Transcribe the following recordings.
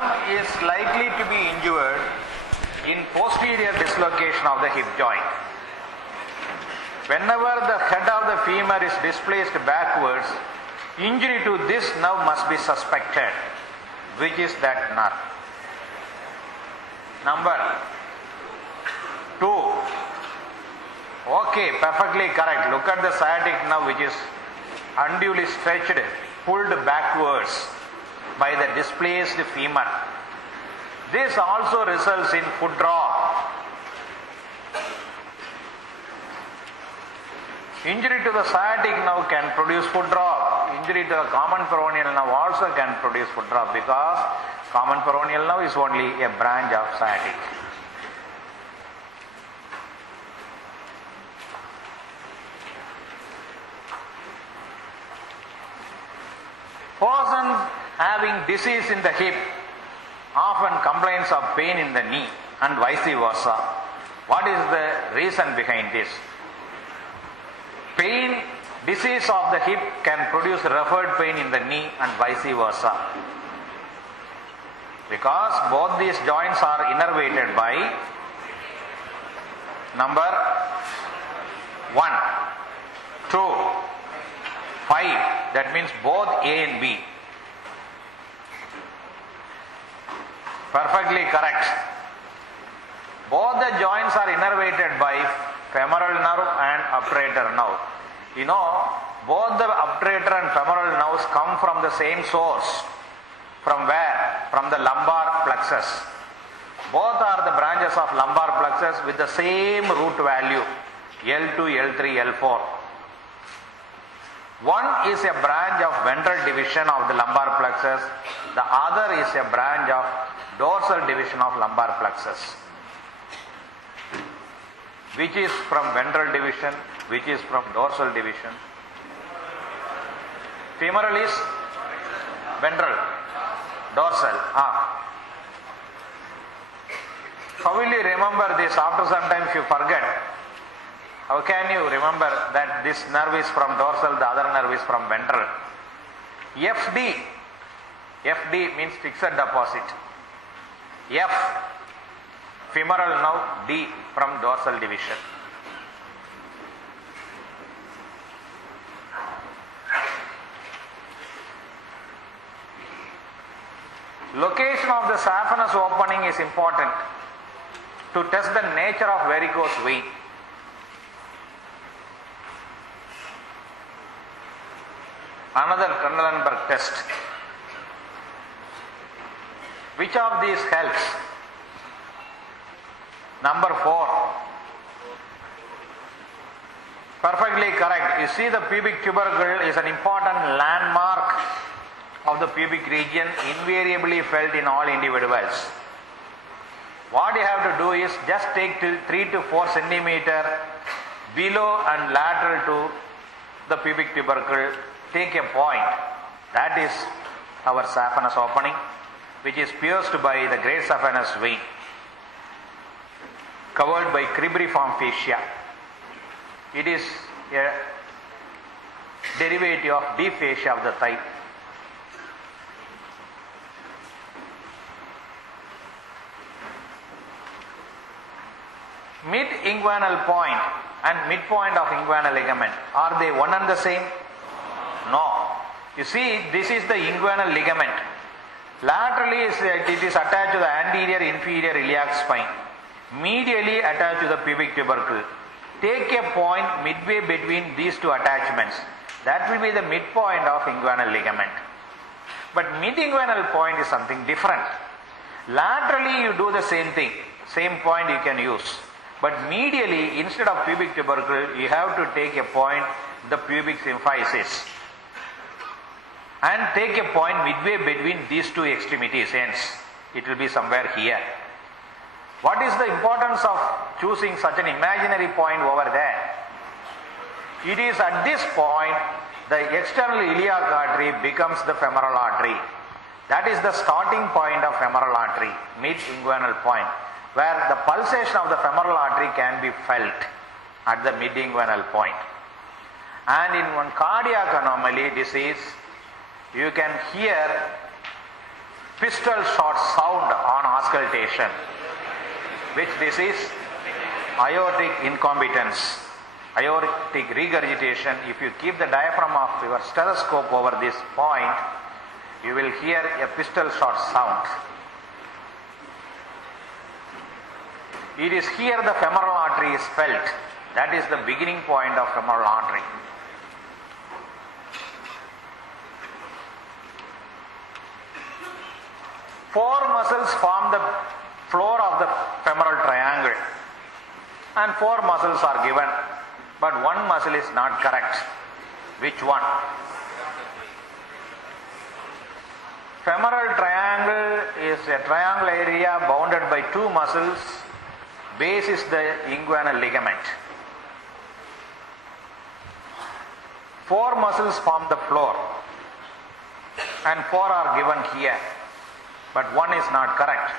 Is likely to be injured in posterior dislocation of the hip joint. Whenever the head of the femur is displaced backwards, injury to this nerve must be suspected. Which is that nerve? Number 2. Okay, perfectly correct. Look at the sciatic nerve, which is unduly stretched, pulled backwards by the displaced femur. This also results in foot drop. Injury to the sciatic nerve can produce foot drop. Injury to the common peroneal nerve also can produce foot drop, because common peroneal nerve is only a branch of sciatic. Person having disease in the hip often complains of pain in the knee and vice versa. What is the reason behind this? Pain, disease of the hip can produce referred pain in the knee and vice versa, because both these joints are innervated by number 1, 2, 5. That means both A and B. Perfectly correct. Both the joints are innervated by femoral nerve and obturator nerve. You know, both the obturator and femoral nerves come from the same source. From where? From the lumbar plexus. Both are the branches of lumbar plexus with the same root value, L2, L3, L4. One is a branch of ventral division of the lumbar plexus. The other is a branch of dorsal division of lumbar plexus. Which is from ventral division, which is from dorsal division? Femoral is ventral, dorsal. How will you remember this? After some time you forget. How can you remember that this nerve is from dorsal, the other nerve is from ventral? FD. FD means fixed deposit. F, femoral nerve, D from dorsal division. Location of the saphenous opening is important to test the nature of varicose vein. Another Trendelenburg test. Which of these helps? Number 4. Perfectly correct. You see, the pubic tubercle is an important landmark of the pubic region, invariably felt in all individuals. What you have to do is just take 3 to 4 centimeter below and lateral to the pubic tubercle. Take a point. That is our saphenous opening, which is pierced by the great saphenous vein, covered by cribriform fascia. It is a derivative of deep fascia of the thigh. Mid-inguinal point and midpoint of inguinal ligament, are they one and the same? No. You see, this is the inguinal ligament. Laterally it is attached to the anterior inferior iliac spine. Medially attached to the pubic tubercle. Take a point midway between these two attachments. That will be the midpoint of inguinal ligament. But mid-inguinal point is something different. Laterally you do the same thing. Same point you can use. But medially, instead of pubic tubercle, you have to take a point, the pubic symphysis, and take a point midway between these two extremities. Hence, it will be somewhere here. What is the importance of choosing such an imaginary point over there? It is at this point the external iliac artery becomes the femoral artery. That is the starting point of femoral artery, mid-inguinal point, where the pulsation of the femoral artery can be felt at the mid-inguinal point. And in one cardiac anomaly disease, you can hear pistol shot sound on auscultation, which this is aortic incompetence, aortic regurgitation. If you keep the diaphragm of your stethoscope over this point, you will hear a pistol shot sound. It is here the femoral artery is felt. That is the beginning point of femoral artery. Four muscles form the floor of the femoral triangle, and four muscles are given, but one muscle is not correct. Which one? Femoral triangle is a triangle area bounded by two muscles. Base is the inguinal ligament. Four muscles form the floor, and four are given here, but one is not correct.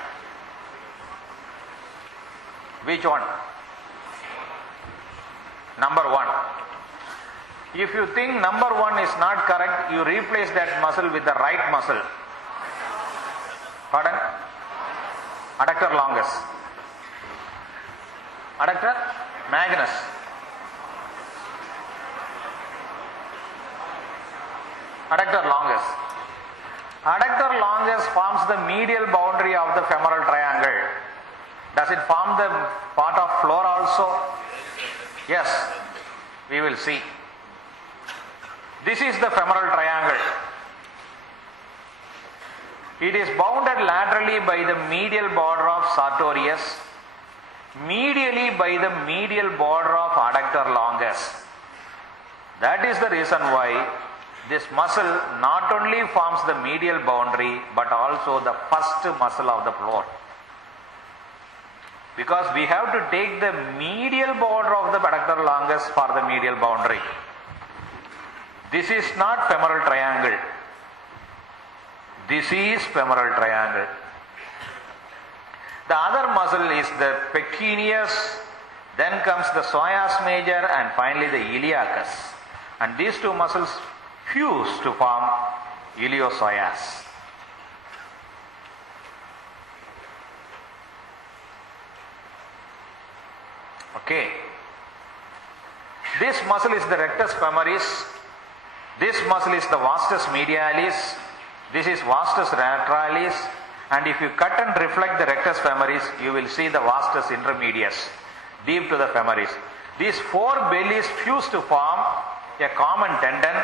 Which one? Number one. If you think number one is not correct, you replace that muscle with the right muscle. Pardon? Adductor longus. Adductor magnus. Adductor longus. Adductor longus forms the medial boundary of the femoral triangle. Does it form the part of floor also? Yes, we will see. This is the femoral triangle. It is bounded laterally by the medial border of sartorius, medially by the medial border of adductor longus. That is the reason why this muscle not only forms the medial boundary but also the first muscle of the floor. Because we have to take the medial border of the adductor longus for the medial boundary. This is not femoral triangle. This is femoral triangle. The other muscle is the pectineus, then comes the psoas major, and finally the iliacus. And these two muscles fuse to form iliopsoas. Okay. This muscle is the rectus femoris. This muscle is the vastus medialis. This is vastus lateralis. And if you cut and reflect the rectus femoris, you will see the vastus intermedius, deep to the femoris. These four bellies fuse to form a common tendon,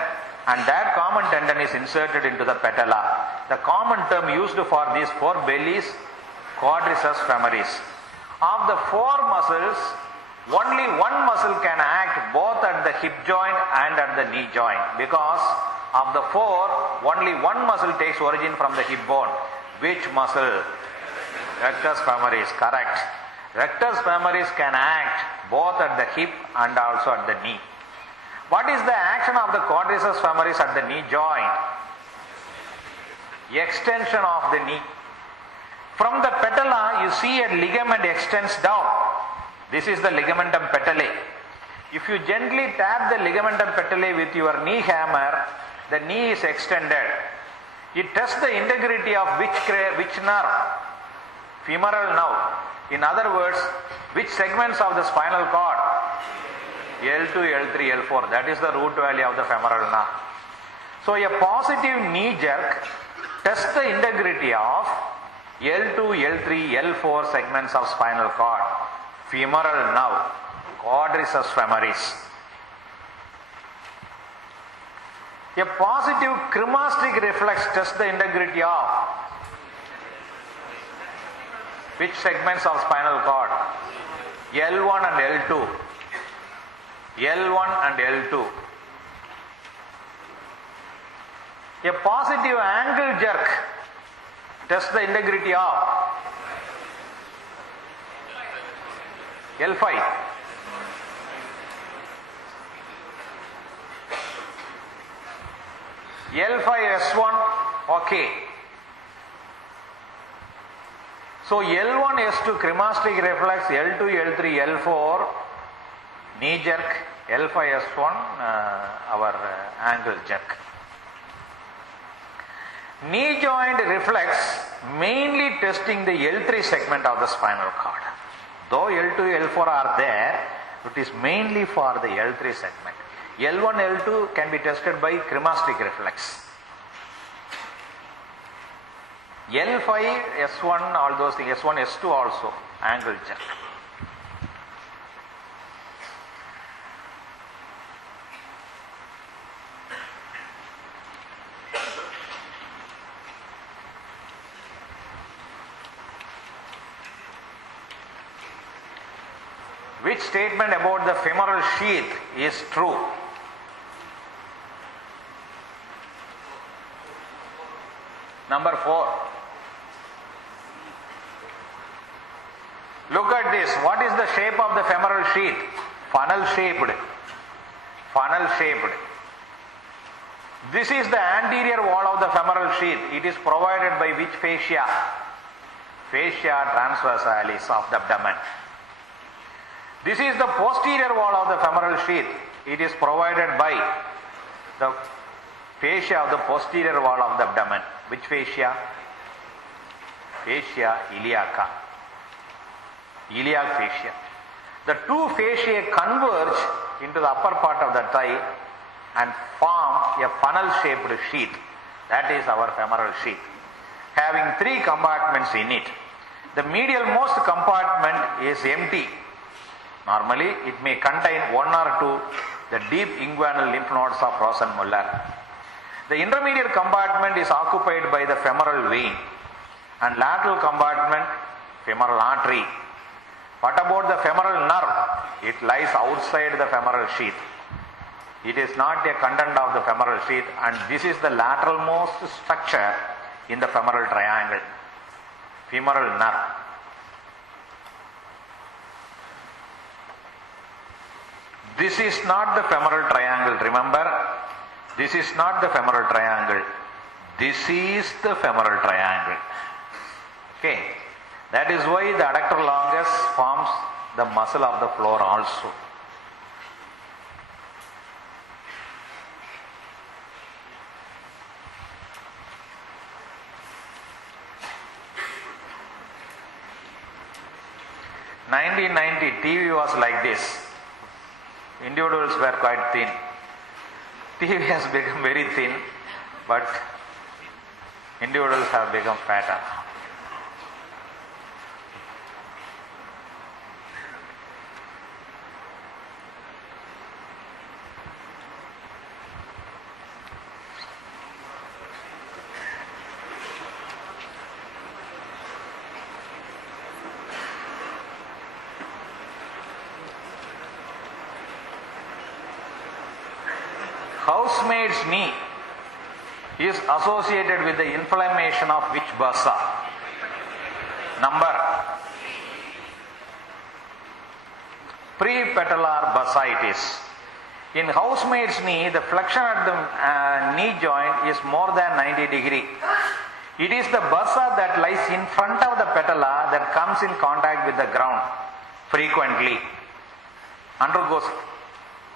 and that common tendon is inserted into the patella. The common term used for these four bellies, quadriceps femoris. Of the four muscles, only one muscle can act both at the hip joint and at the knee joint, because of the four, only one muscle takes origin from the hip bone. Which muscle? Rectus femoris, correct. Rectus femoris can act both at the hip and also at the knee. What is the action of the quadriceps femoris at the knee joint? Extension of the knee. From the patella, you see a ligament extends down. This is the ligamentum patellae. If you gently tap the ligamentum patellae with your knee hammer, the knee is extended. It tests the integrity of which nerve? Femoral nerve. In other words, which segments of the spinal cord? L2, L3, L4. That is the root value of the femoral nerve. So a positive knee jerk tests the integrity of L2, L3, L4 segments of spinal cord. Femoral nerve, quadriceps femoris. A positive cremastic reflex tests the integrity of which segments of spinal cord? L1 and L2. L1 and L2. A positive angle jerk tests the integrity of L5. L5 S1, okay. So L1 S2 cremastic reflex, L2 L3 L4 knee jerk, L5 S1 our angle jerk. Knee joint reflex mainly testing the L3 segment of the spinal cord. Though L2, L4 are there, it is mainly for the L3 segment. L1, L2 can be tested by cremastic reflex. L5, S1, all those things, S1, S2 also, angle jerk. Which statement about the femoral sheath is true? Number 4. Look at this. What is the shape of the femoral sheath? Funnel shaped. Funnel shaped. This is the anterior wall of the femoral sheath. It is provided by which fascia? Fascia transversalis of the abdomen. This is the posterior wall of the femoral sheath. It is provided by the fascia of the posterior wall of the abdomen. Which fascia? Fascia iliaca. Iliac fascia. The two fasciae converge into the upper part of the thigh and form a funnel shaped sheath. That is our femoral sheath, having 3 compartments in it. The medial most compartment is empty. Normally it may contain 1 or 2 the deep inguinal lymph nodes of Rosenmuller. The intermediate compartment is occupied by the femoral vein and lateral compartment femoral artery. What about the femoral nerve? It lies outside the femoral sheath. It is not a content of the femoral sheath, and this is the lateralmost structure in the femoral triangle. Femoral nerve. This is not the femoral triangle, remember? This is not the femoral triangle. This is the femoral triangle. Okay. That is why the adductor longus forms the muscle of the floor also. In 1990, TV was like this. Individuals were quite thin. TV has become very thin, but individuals have become fatter. Housemaid's knee is associated with the inflammation of which bursa? Number. Prepatellar bursitis. In housemaid's knee, the flexion at the knee joint is more than 90 degree. It is the bursa that lies in front of the patella that comes in contact with the ground frequently, undergoes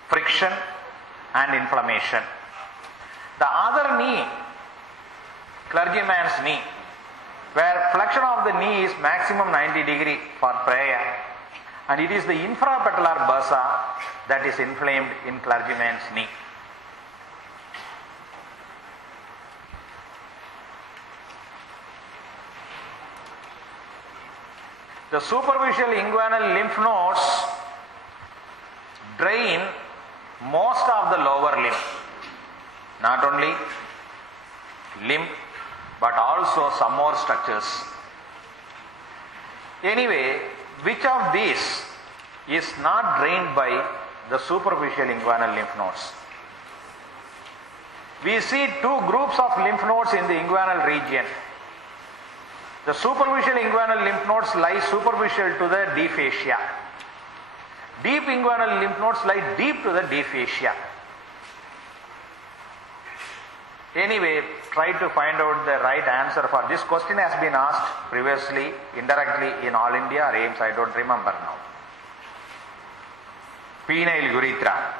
friction and inflammation. The other knee, clergyman's knee, where flexion of the knee is maximum 90 degree for prayer, and it is the infrapatellar bursa that is inflamed in clergyman's knee. The superficial inguinal lymph nodes drain most of the lower limb, not only limb but also some more structures. Anyway, which of these is not drained by the superficial inguinal lymph nodes? We see 2 groups of lymph nodes in the inguinal region. The superficial inguinal lymph nodes lie superficial to the D fascia. Deep inguinal lymph nodes lie deep to the D fascia. Anyway, try to find out the right answer for this question. Has been asked previously, indirectly in All India or AIMS, I don't remember now. Penile urethra.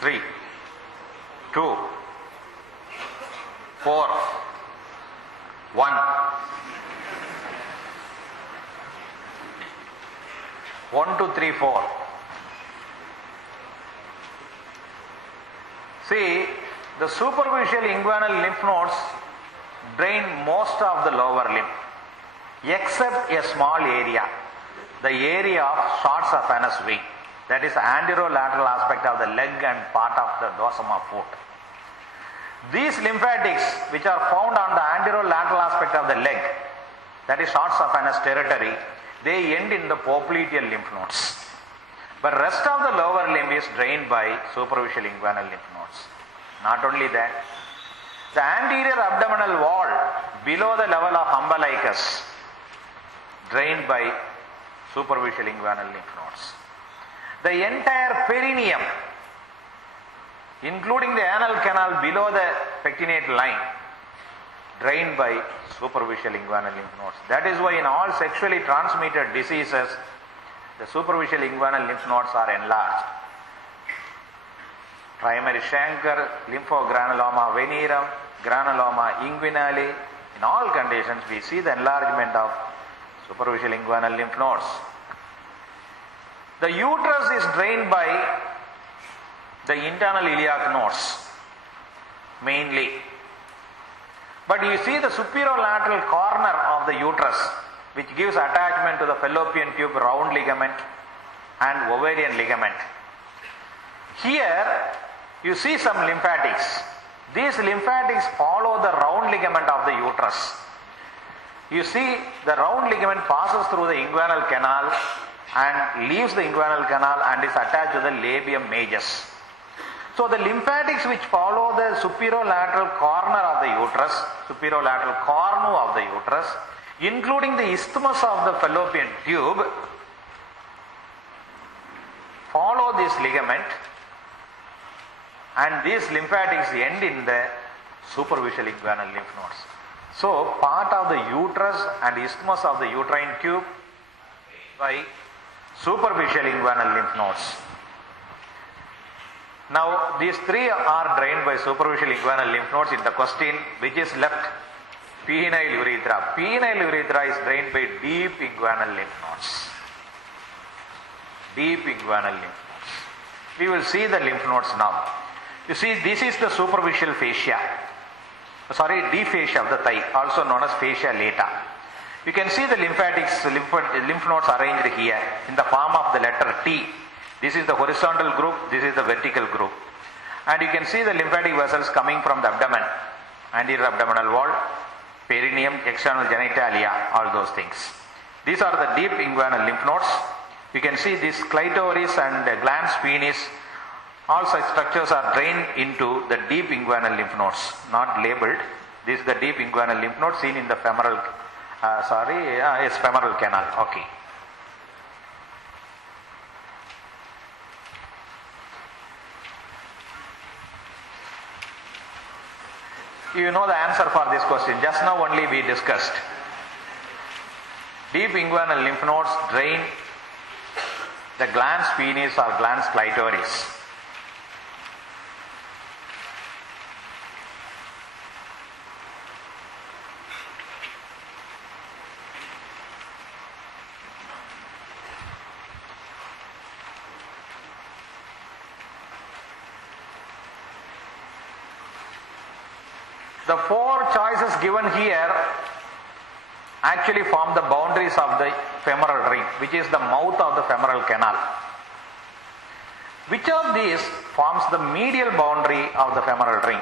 Three, two, 4. 1. 1, 2, 3, 4. See, the superficial inguinal lymph nodes drain most of the lower limb, except a small area, the area of short saphenous vein, that is anterolateral aspect of the leg and part of the dorsum of foot. These lymphatics, which are found on the anterolateral aspect of the leg, that is short saphenous territory, they end in the popliteal lymph nodes. But rest of the lower limb is drained by superficial inguinal lymph nodes. Not only that, the anterior abdominal wall below the level of umbilicus drained by superficial inguinal lymph nodes. The entire perineum, including the anal canal below the pectinate line, drained by superficial inguinal lymph nodes. That is why in all sexually transmitted diseases, the superficial inguinal lymph nodes are enlarged. Primary chancre, lymphogranuloma venereum, granuloma inguinale, in all conditions we see the enlargement of superficial inguinal lymph nodes. The uterus is drained by the internal iliac nodes mainly. But you see the superolateral corner of the uterus, which gives attachment to the fallopian tube round ligament and ovarian ligament. Here you see some lymphatics. These lymphatics follow the round ligament of the uterus. You see the round ligament passes through the inguinal canal and leaves the inguinal canal and is attached to the labium majus. So the lymphatics which follow the superolateral corner of the uterus, superolateral cornu of the uterus, including the isthmus of the fallopian tube, follow this ligament, and these lymphatics end in the superficial inguinal lymph nodes. So part of the uterus and isthmus of the uterine tube by superficial inguinal lymph nodes. Now these three are drained by superficial inguinal lymph nodes. In the question which is left, penile urethra. Penile urethra is drained by deep inguinal lymph nodes. Deep inguinal lymph nodes. We will see the lymph nodes now. You see, this is the superficial fascia. Deep fascia of the thigh, also known as fascia lata. You can see the lymphatics, lymph nodes arranged here in the form of the letter T. This is the horizontal group, this is the vertical group. And you can see the lymphatic vessels coming from the abdomen, anterior abdominal wall, perineum, external genitalia, all those things. These are the deep inguinal lymph nodes. You can see this clitoris and glans penis, all such structures are drained into the deep inguinal lymph nodes, not labeled. This is the deep inguinal lymph node seen in the femoral, femoral canal. Okay. You know the answer for this question. Just now only we discussed. Deep inguinal lymph nodes drain the glans penis or glans clitoris. The four choices given here actually form the boundaries of the femoral ring, which is the mouth of the femoral canal. Which of these forms the medial boundary of the femoral ring?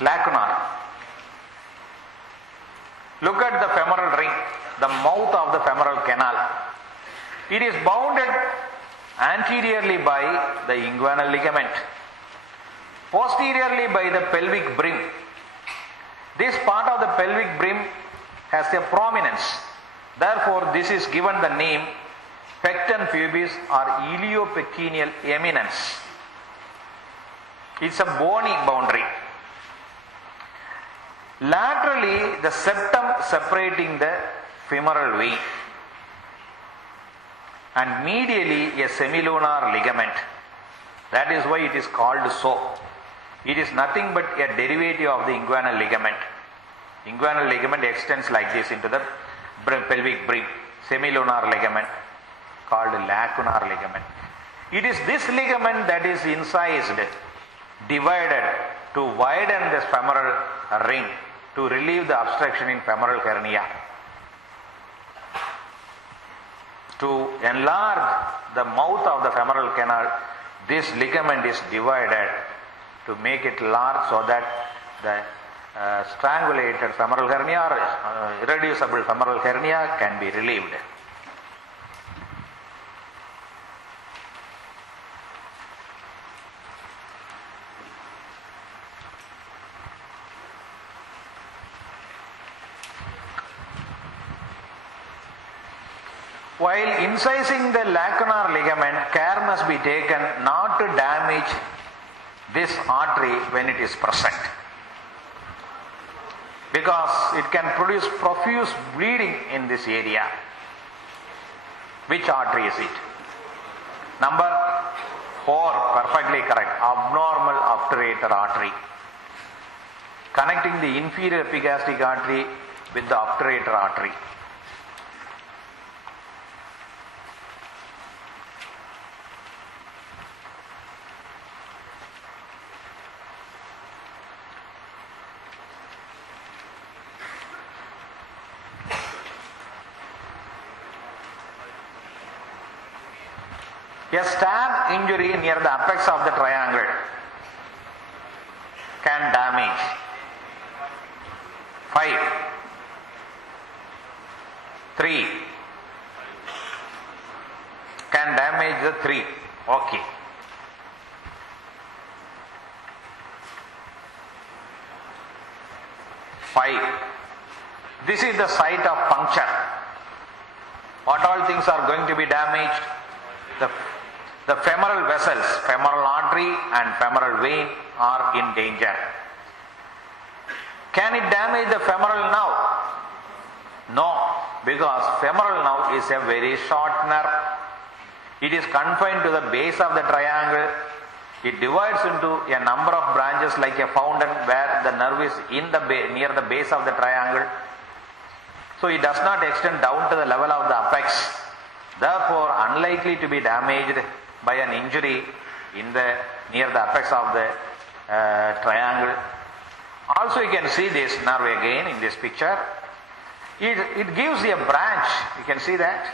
Lacunar. Look at the femoral ring, the mouth of the femoral canal. It is bounded anteriorly by the inguinal ligament, posteriorly by the pelvic brim. This part of the pelvic brim has a prominence. Therefore, this is given the name pecten pubis or iliopectineal eminence. It's a bony boundary. Laterally, the septum separating the femoral vein. and medially a semilunar ligament. That is why it is called so. It is nothing but a derivative of the inguinal ligament. Inguinal ligament extends like this into the pelvic brim. Semilunar ligament called lacunar ligament. It is this ligament that is incised, divided to widen this femoral ring to relieve the obstruction in femoral hernia. To enlarge the mouth of the femoral canal, this ligament is divided to make it large so that the strangulated femoral hernia or irreducible femoral hernia can be relieved. While incising the lacunar ligament, care must be taken not to damage this artery when it is present, because it can produce profuse bleeding in this area. Which artery is it? Number 4, perfectly correct. Abnormal obturator artery, connecting the inferior epigastric artery with the obturator artery. A stab injury near the apex of the triangle can damage 5, 3, can damage the 3. Okay. This is the site of puncture. What all things are going to be damaged? The femoral vessels, femoral artery and femoral vein are in danger. Can it damage the femoral nerve? No, because femoral nerve is a very short nerve. It is confined to the base of the triangle. It divides into a number of branches like a fountain where the nerve is near the base of the triangle. So it does not extend down to the level of the apex. Therefore, unlikely to be damaged by an injury near the apex of the triangle. Also, you can see this nerve again in this picture. It gives a branch. You can see that.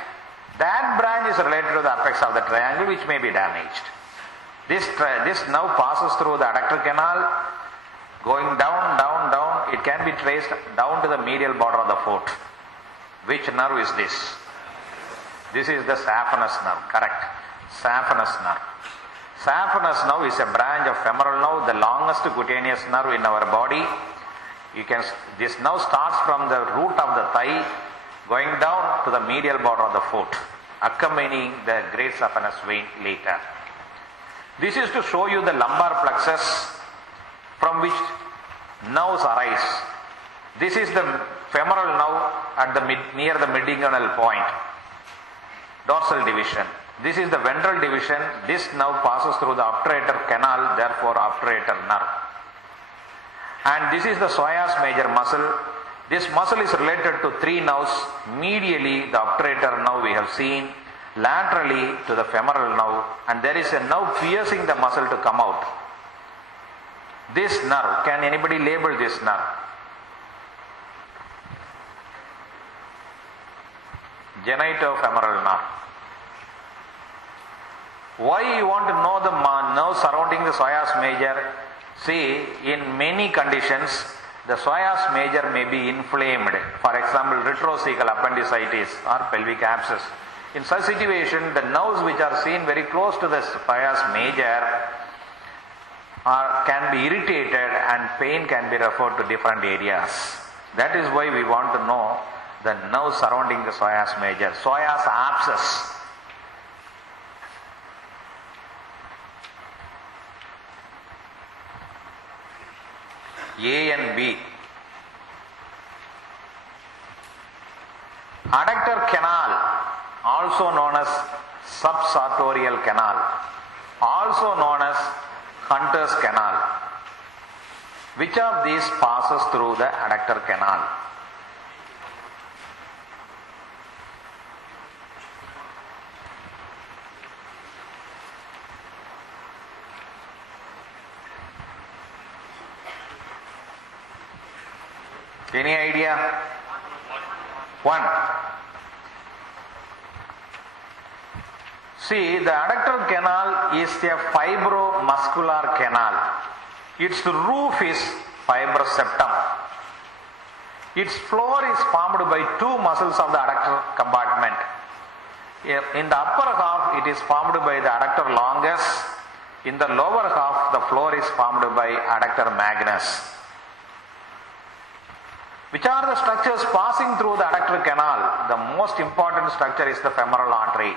That branch is related to the apex of the triangle, which may be damaged. This nerve passes through the adductor canal, going down, down, down. It can be traced down to the medial border of the foot. Which nerve is this? This is the saphenous nerve, correct. Saphenous nerve. Saphenous nerve is a branch of femoral nerve, the longest cutaneous nerve in our body. This nerve starts from the root of the thigh, going down to the medial border of the foot, accompanying the great saphenous vein later. This is to show you the lumbar plexus from which nerves arise. This is the femoral nerve at near the mid-inguinal point. Dorsal division. This is the ventral division. This nerve passes through the obturator canal, therefore obturator nerve. And this is the psoas major muscle. This muscle is related to 3 nerves. Medially, the obturator nerve we have seen. Laterally to the femoral nerve, and there is a nerve piercing the muscle to come out. This nerve, can anybody label this nerve? Genitofemoral nerve. Why you want to know the nerve surrounding the psoas major? See, in many conditions, the psoas major may be inflamed. For example, retrocecal appendicitis or pelvic abscess. In such situation, the nerves which are seen very close to the psoas major can be irritated and pain can be referred to different areas. That is why we want to know the nerves surrounding the psoas major. Psoas abscess. A and B. Adductor canal, also known as subsartorial canal, also known as Hunter's Canal. Which of these passes through the adductor canal? Any idea? One. See, the adductor canal is a fibromuscular canal. Its roof is fibrous septum. Its floor is formed by two muscles of the adductor compartment. In the upper half, it is formed by the adductor longus. In the lower half, the floor is formed by adductor magnus. Which are the structures passing through the adductor canal? The most important structure is the femoral artery,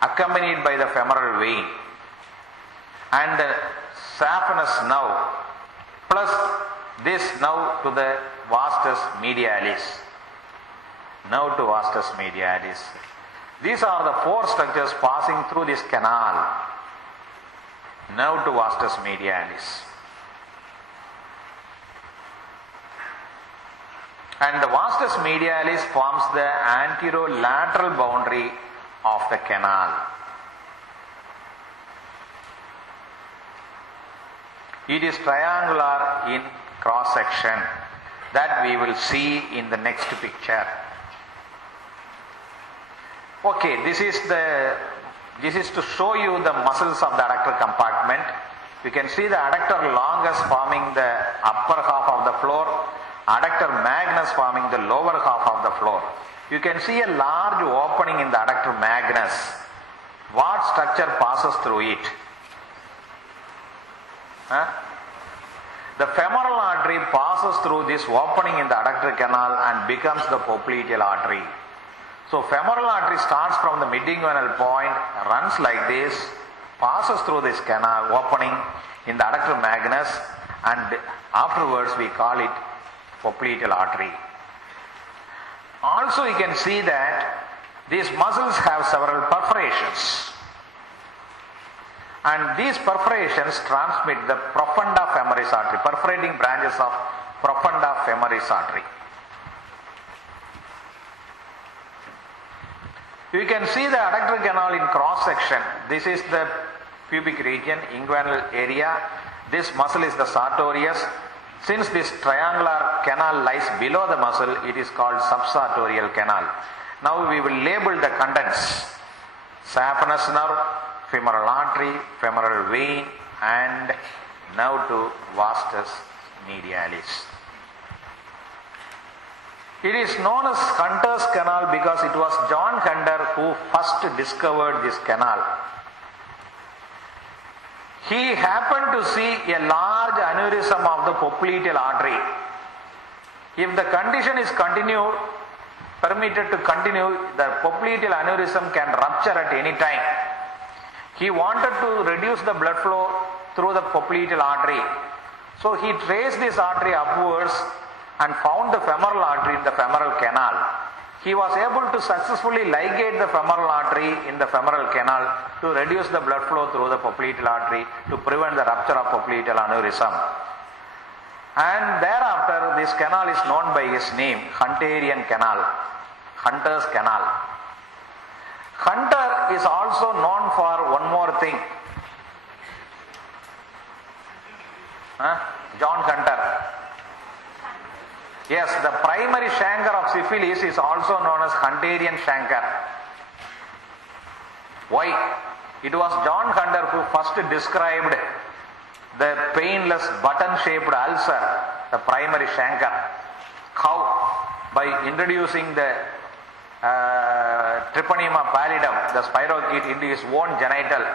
accompanied by the femoral vein and the saphenous nerve, plus this nerve to the vastus medialis. Nerve to vastus medialis. These are the four structures passing through this canal. Nerve to vastus medialis. And the vastus medialis forms the anterolateral boundary of the canal. It is triangular in cross section, that we will see in the next picture. Okay, this is to show you the muscles of the adductor compartment. You can see the adductor longus forming the upper half of the floor, adductor magnus forming the lower half of the floor. You can see a large opening in the adductor magnus. What structure passes through it? The femoral artery passes through this opening in the adductor canal and becomes the popliteal artery. So femoral artery starts from the mid-inguinal point, runs like this, passes through this canal opening in the adductor magnus, and afterwards we call it popliteal artery. Also you can see that these muscles have several perforations, and these perforations transmit the profunda femoris artery, perforating branches of profunda femoris artery. You can see the adductor canal in cross section. This is the pubic region, inguinal area. This muscle is the sartorius. Since this triangular canal lies below the muscle, it is called subsartorial canal. Now we will label the contents: saphenous nerve, femoral artery, femoral vein, and nerve to vastus medialis. It is known as Hunter's Canal because it was John Hunter who first discovered this canal. He happened to see a large aneurysm of the popliteal artery. If the condition is permitted to continue, the popliteal aneurysm can rupture at any time. He wanted to reduce the blood flow through the popliteal artery. So he traced this artery upwards and found the femoral artery in the femoral canal. He was able to successfully ligate the femoral artery in the femoral canal to reduce the blood flow through the popliteal artery to prevent the rupture of popliteal aneurysm. And thereafter this canal is known by his name, Hunterian Canal, Hunter's Canal. Hunter is also known for one more thing. John Hunter. Yes, the primary chancre of syphilis is also known as Hunterian chancre. Why? It was John Hunter who first described the painless button-shaped ulcer, the primary chancre. How? By introducing the Treponema pallidum, the spirochete, into his own genital.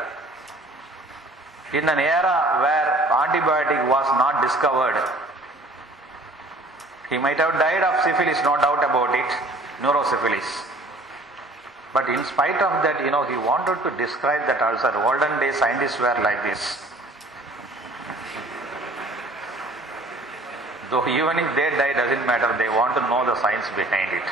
In an era where antibiotic was not discovered, he might have died of syphilis, no doubt about it, neurosyphilis. But in spite of that, he wanted to describe that ulcer. Olden day scientists were like this. Though even if they die, doesn't matter, they want to know the science behind it.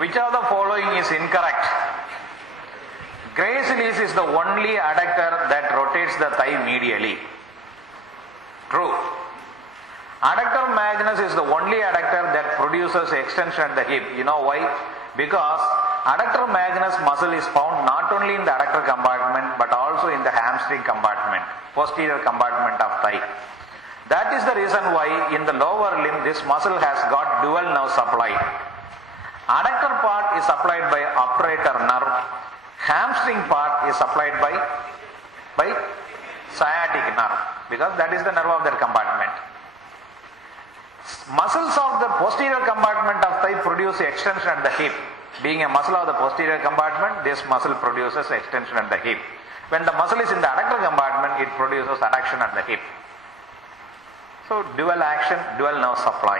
Which of the following is incorrect? Gracilis is the only adductor that rotates the thigh medially. True. Adductor magnus is the only adductor that produces extension at the hip. You know why? Because adductor magnus muscle is found not only in the adductor compartment but also in the hamstring compartment, posterior compartment of thigh. That is the reason why in the lower limb this muscle has got dual nerve supply. Adductor part is supplied by obturator nerve. Hamstring part is supplied by sciatic nerve, because that is the nerve of that compartment. Muscles of the posterior compartment of thigh produce extension at the hip. Being a muscle of the posterior compartment, this muscle produces extension at the hip. When the muscle is in the adductor compartment, it produces adduction at the hip. So dual action, dual nerve supply.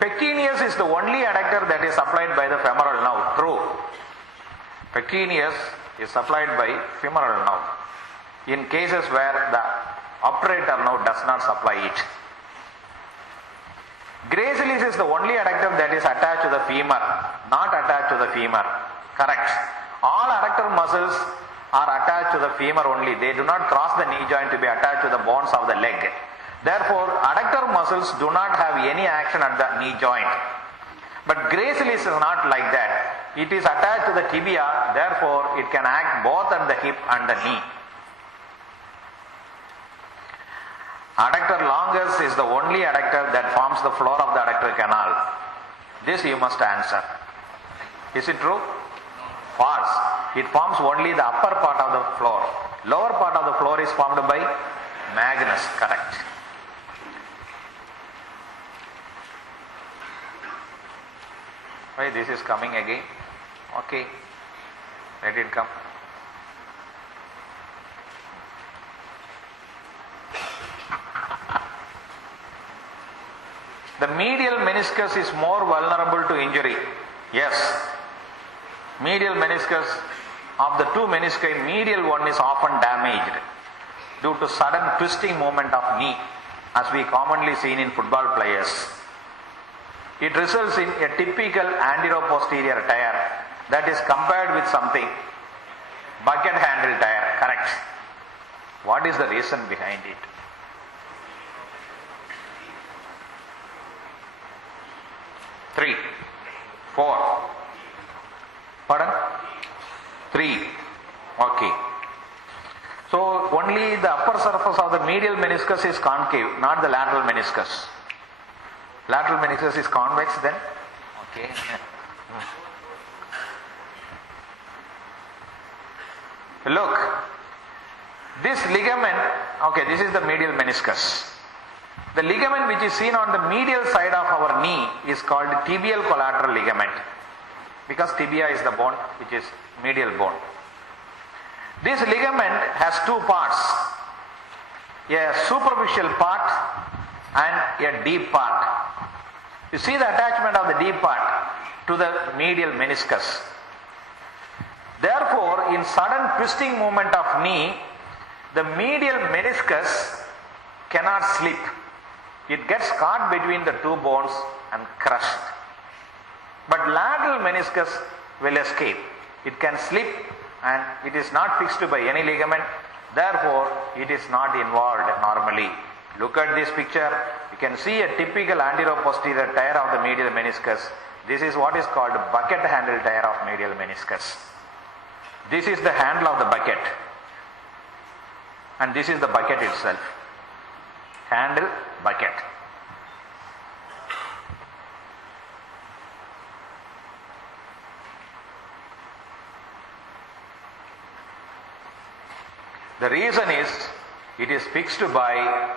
Pecuneus is the only adductor that is supplied by the femoral nerve. True. Pecuneus is supplied by femoral nerve in cases where the obturator nerve does not supply it. Gracilis is the only adductor that is attached to the femur, not attached to the femur. Correct. All adductor muscles are attached to the femur only. They do not cross the knee joint to be attached to the bones of the leg. Therefore, adductor muscles do not have any action at the knee joint. But gracilis is not like that. It is attached to the tibia, therefore it can act both at the hip and the knee. Adductor longus is the only adductor that forms the floor of the adductor canal. This you must answer. Is it true? False. It forms only the upper part of the floor. Lower part of the floor is formed by magnus. Correct. Why this is coming again? Okay. Let it come. The medial meniscus is more vulnerable to injury. Yes. Medial meniscus, of the two menisci, medial one is often damaged due to sudden twisting movement of knee, as we commonly seen in football players. It results in a typical anterior-posterior tear that is compared with something. Bucket handle tear. Correct. What is the reason behind it? Three, 4. Pardon? 3. Okay. So only the upper surface of the medial meniscus is concave, not the lateral meniscus. Lateral meniscus is convex then? Okay. Look, this ligament, okay, this is the medial meniscus. The ligament which is seen on the medial side of our knee is called tibial collateral ligament, because tibia is the bone which is medial bone. This ligament has two parts, a superficial part and a deep part. You see the attachment of the deep part to the medial meniscus. Therefore, in sudden twisting movement of knee, the medial meniscus cannot slip. It gets caught between the two bones and crushed. But lateral meniscus will escape. It can slip and it is not fixed by any ligament. Therefore, it is not involved normally. Look at this picture. You can see a typical anterior-posterior tear of the medial meniscus. This is what is called bucket handle tear of medial meniscus. This is the handle of the bucket. And this is the bucket itself. Handle, bucket. The reason is, it is fixed by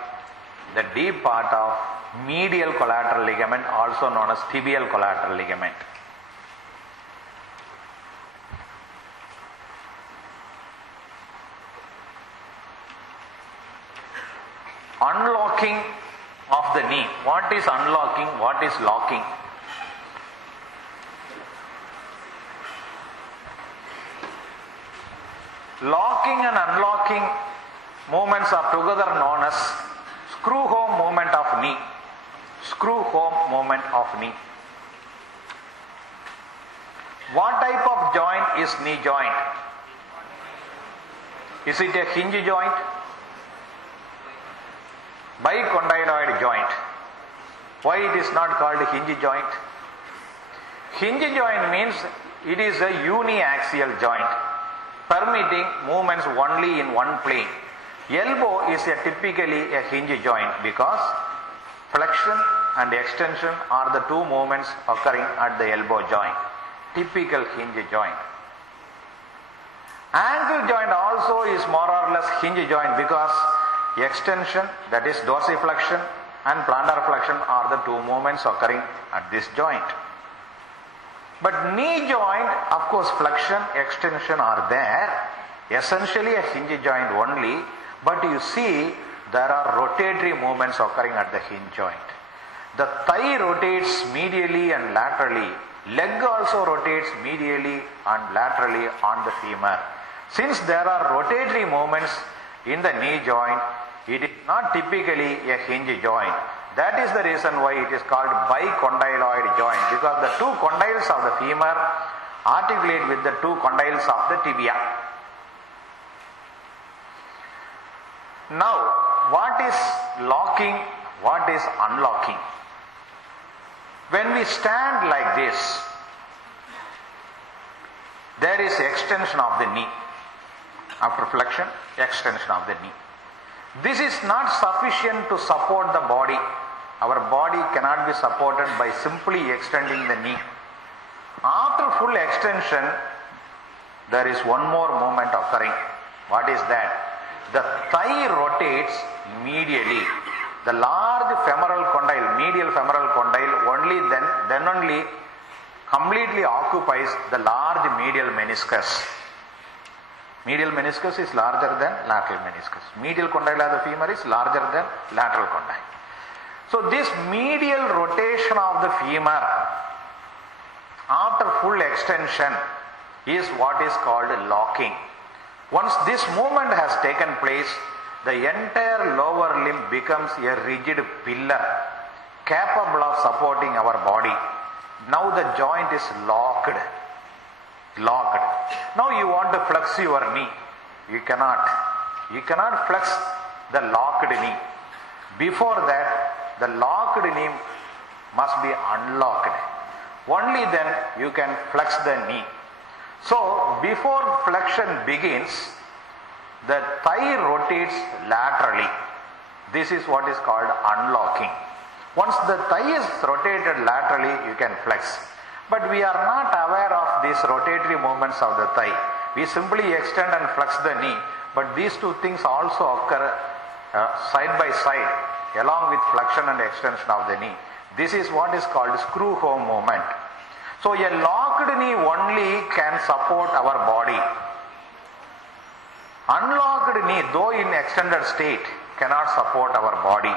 the deep part of medial collateral ligament, also known as tibial collateral ligament. Unlocking of the knee. What is unlocking? What is locking? Locking and unlocking movements are together known as screw home movement of knee. screw home movement of knee. What type of joint is knee joint? Is it a hinge joint? Bicondyloid joint. Why it is not called hinge joint? Hinge joint means it is a uniaxial joint, permitting movements only in one plane. Elbow is typically a hinge joint because flexion and extension are the two movements occurring at the elbow joint. Typical hinge joint. Ankle joint also is more or less hinge joint because extension, that is dorsiflexion, and plantar flexion are the two movements occurring at this joint. But knee joint, of course, flexion, extension are there, essentially a hinge joint only, but you see there are rotatory movements occurring at the hinge joint. The thigh rotates medially and laterally. Leg also rotates medially and laterally on the femur. Since there are rotatory movements in the knee joint, it is not typically a hinge joint. That is the reason why it is called bicondyloid joint, because the two condyles of the femur articulate with the two condyles of the tibia. Now, what is locking? What is unlocking? When we stand like this, there is extension of the knee. After flexion, extension of the knee. This is not sufficient to support the body. Our body cannot be supported by simply extending the knee. After full extension, there is one more movement occurring. What is that? The thigh rotates medially. The large femoral condyle, medial femoral condyle, then only completely occupies the large medial meniscus. Medial meniscus is larger than lateral meniscus. Medial condyle of the femur is larger than lateral condyle. So this medial rotation of the femur after full extension is what is called locking. Once this movement has taken place, the entire lower limb becomes a rigid pillar capable of supporting our body. Now the joint is locked. Now you want to flex your knee. You cannot flex the locked knee. Before that, the locked knee must be unlocked. Only then you can flex the knee. So before flexion begins, the thigh rotates laterally. This is what is called unlocking. Once the thigh is rotated laterally, you can flex. But we are not aware of these rotatory movements of the thigh. We simply extend and flex the knee. But these two things also occur side by side along with flexion and extension of the knee. This is what is called screw home movement. So a locked knee only can support our body. Unlocked knee, though in extended state, cannot support our body.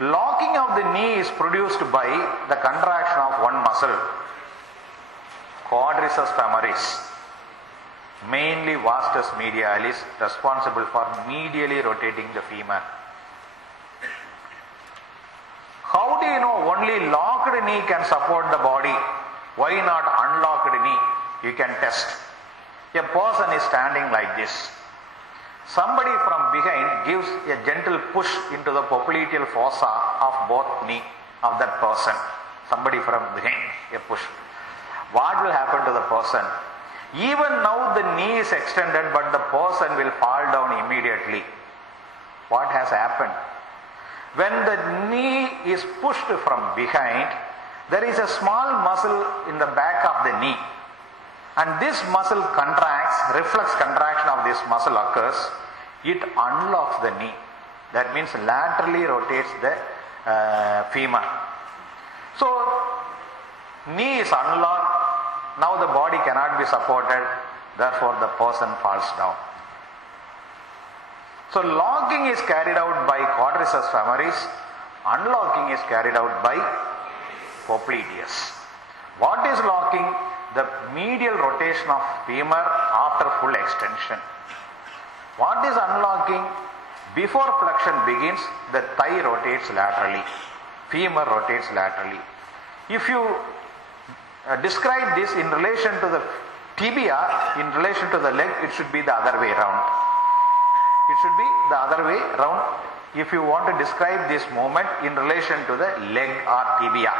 Locking of the knee is produced by the contraction of one muscle, Quadriceps femoris, mainly vastus medialis, responsible for medially rotating the femur. How do you know only locked knee can support the body? Why not unlocked knee? You can test. A person is standing like this. Somebody from behind gives a gentle push into the popliteal fossa of both knee of that person. Somebody from behind, a push. What will happen to the person? Even now the knee is extended, but the person will fall down immediately. What has happened? When the knee is pushed from behind, there is a small muscle in the back of the knee. And this muscle contracts, reflex contraction of this muscle occurs, it unlocks the knee. That means laterally rotates the femur. So, knee is unlocked, now the body cannot be supported, therefore the person falls down. So, locking is carried out by Quadriceps femoris, unlocking is carried out by popliteus. What is locking? The medial rotation of femur after full extension. What is unlocking? Before flexion begins, the thigh rotates laterally. Femur rotates laterally. If you describe this in relation to the tibia, in relation to the leg, it should be the other way round. It should be the other way round if you want to describe this movement in relation to the leg or tibia.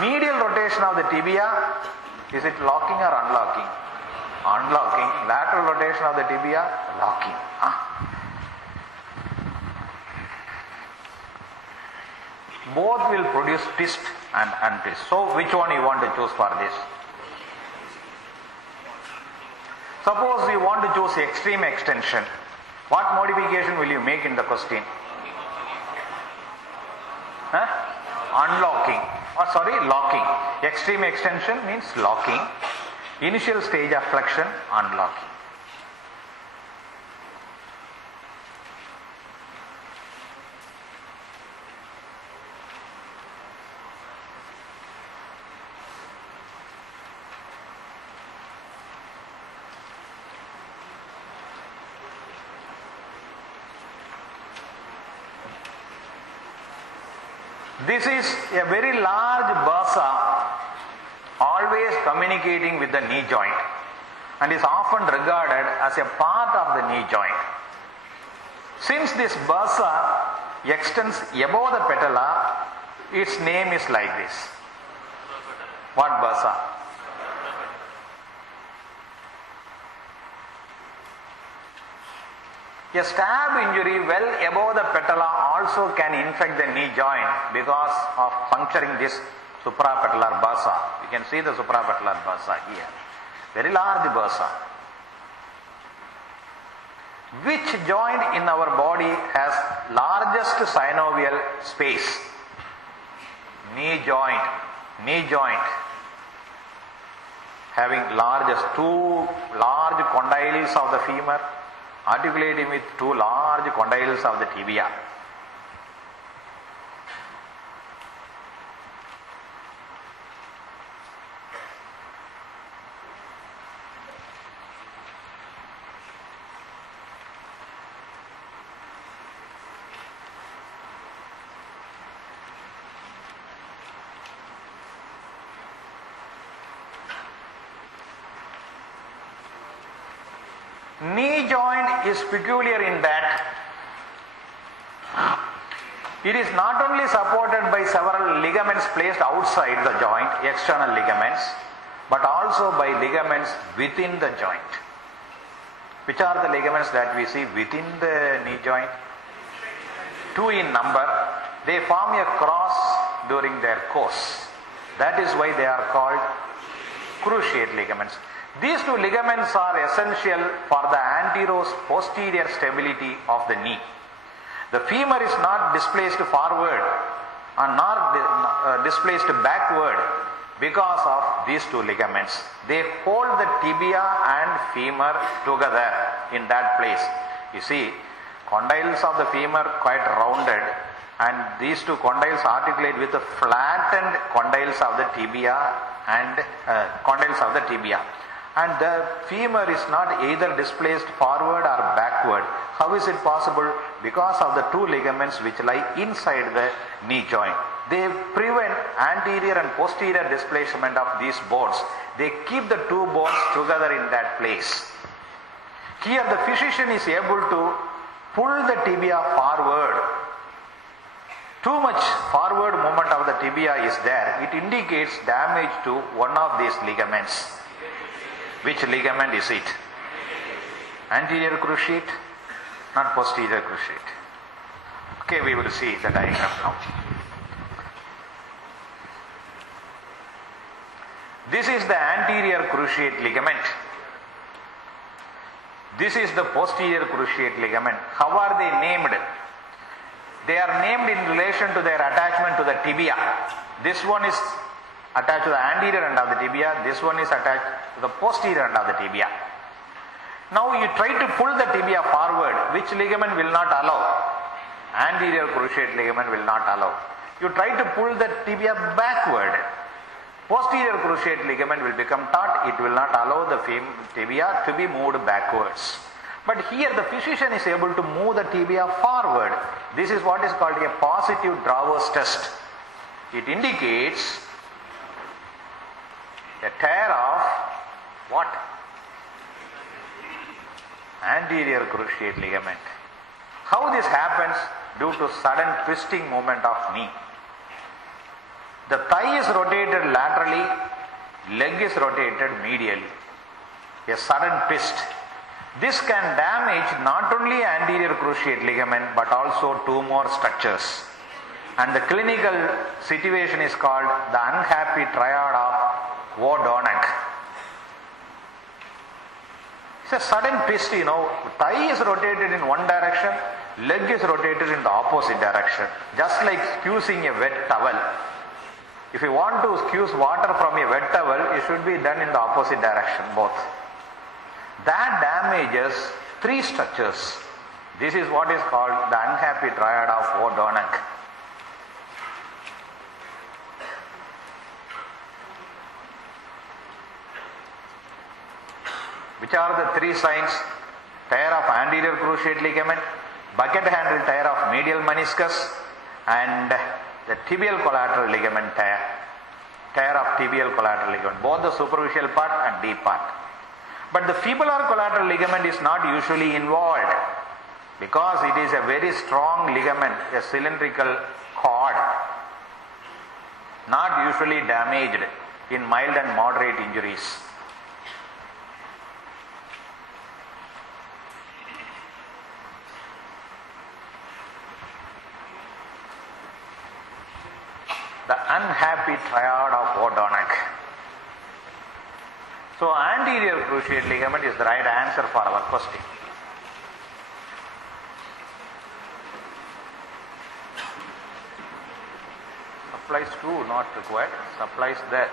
Medial rotation of the tibia, is it locking or unlocking? Unlocking. Lateral rotation of the tibia, locking. Both will produce twist and untwist. So which one you want to choose for this? Suppose you want to choose extreme extension. What modification will you make in the question? Unlocking. Locking. Extreme extension means locking. Initial stage of flexion, unlocking. This is a very large bursa, always communicating with the knee joint, and is often regarded as a part of the knee joint. Since this bursa extends above the patella, its name is like this. What bursa? A stab injury well above the patella also can infect the knee joint because of puncturing this suprapatellar bursa. You can see the suprapatellar bursa here. Very large bursa. Which joint in our body has largest synovial space? Knee joint. Knee joint. Having two large condyles of the femur, articulating with two large condyles of the tibia. Knee joint is peculiar in that it is not only supported by several ligaments placed outside the joint, external ligaments, but also by ligaments within the joint. Which are the ligaments that we see within the knee joint? 2 in number. They form a cross during their course. That is why they are called cruciate ligaments. These 2 ligaments are essential for the antero-posterior stability of the knee. The femur is not displaced forward and nor displaced backward because of these 2 ligaments. They hold the tibia and femur together in that place. You see, condyles of the femur quite rounded, and these 2 condyles articulate with the flattened condyles of the tibia and condyles of the tibia. And the femur is not either displaced forward or backward. How is it possible? Because of the 2 ligaments which lie inside the knee joint. They prevent anterior and posterior displacement of these bones. They keep the 2 bones together in that place. Here the physician is able to pull the tibia forward. Too much forward movement of the tibia is there. It indicates damage to one of these ligaments. Which ligament is it? Anterior cruciate, not posterior cruciate. Okay, we will see the diagram now. This is the anterior cruciate ligament. This is the posterior cruciate ligament. How are they named? They are named in relation to their attachment to the tibia. This one is attached to the anterior end of the tibia, this one is attached to the posterior end of the tibia. Now you try to pull the tibia forward, which ligament will not allow? Anterior cruciate ligament will not allow. You try to pull the tibia backward, posterior cruciate ligament will become taut, it will not allow the tibia to be moved backwards. But here the physician is able to move the tibia forward. This is what is called a positive Draver's test. It indicates a tear of what? Anterior cruciate ligament. How this happens? Due to sudden twisting movement of knee. The thigh is rotated laterally, leg is rotated medially. A sudden twist. This can damage not only anterior cruciate ligament but also two more structures. And the clinical situation is called the unhappy triad of O'Donnell. It's a sudden twist, thigh is rotated in one direction, leg is rotated in the opposite direction. Just like squeezing a wet towel. If you want to squeeze water from a wet towel, it should be done in the opposite direction, both. That damages three structures. This is what is called the unhappy triad of O'Donnell. Which are the three signs? Tear of anterior cruciate ligament, bucket handle tear of medial meniscus, and the tibial collateral ligament tear of tibial collateral ligament, both the superficial part and deep part. But the femoral collateral ligament is not usually involved because it is a very strong ligament, a cylindrical cord, not usually damaged in mild and moderate injuries. The unhappy triad of O'Donnell. So anterior cruciate ligament is the right answer for our question. Supplies to not required, supplies there.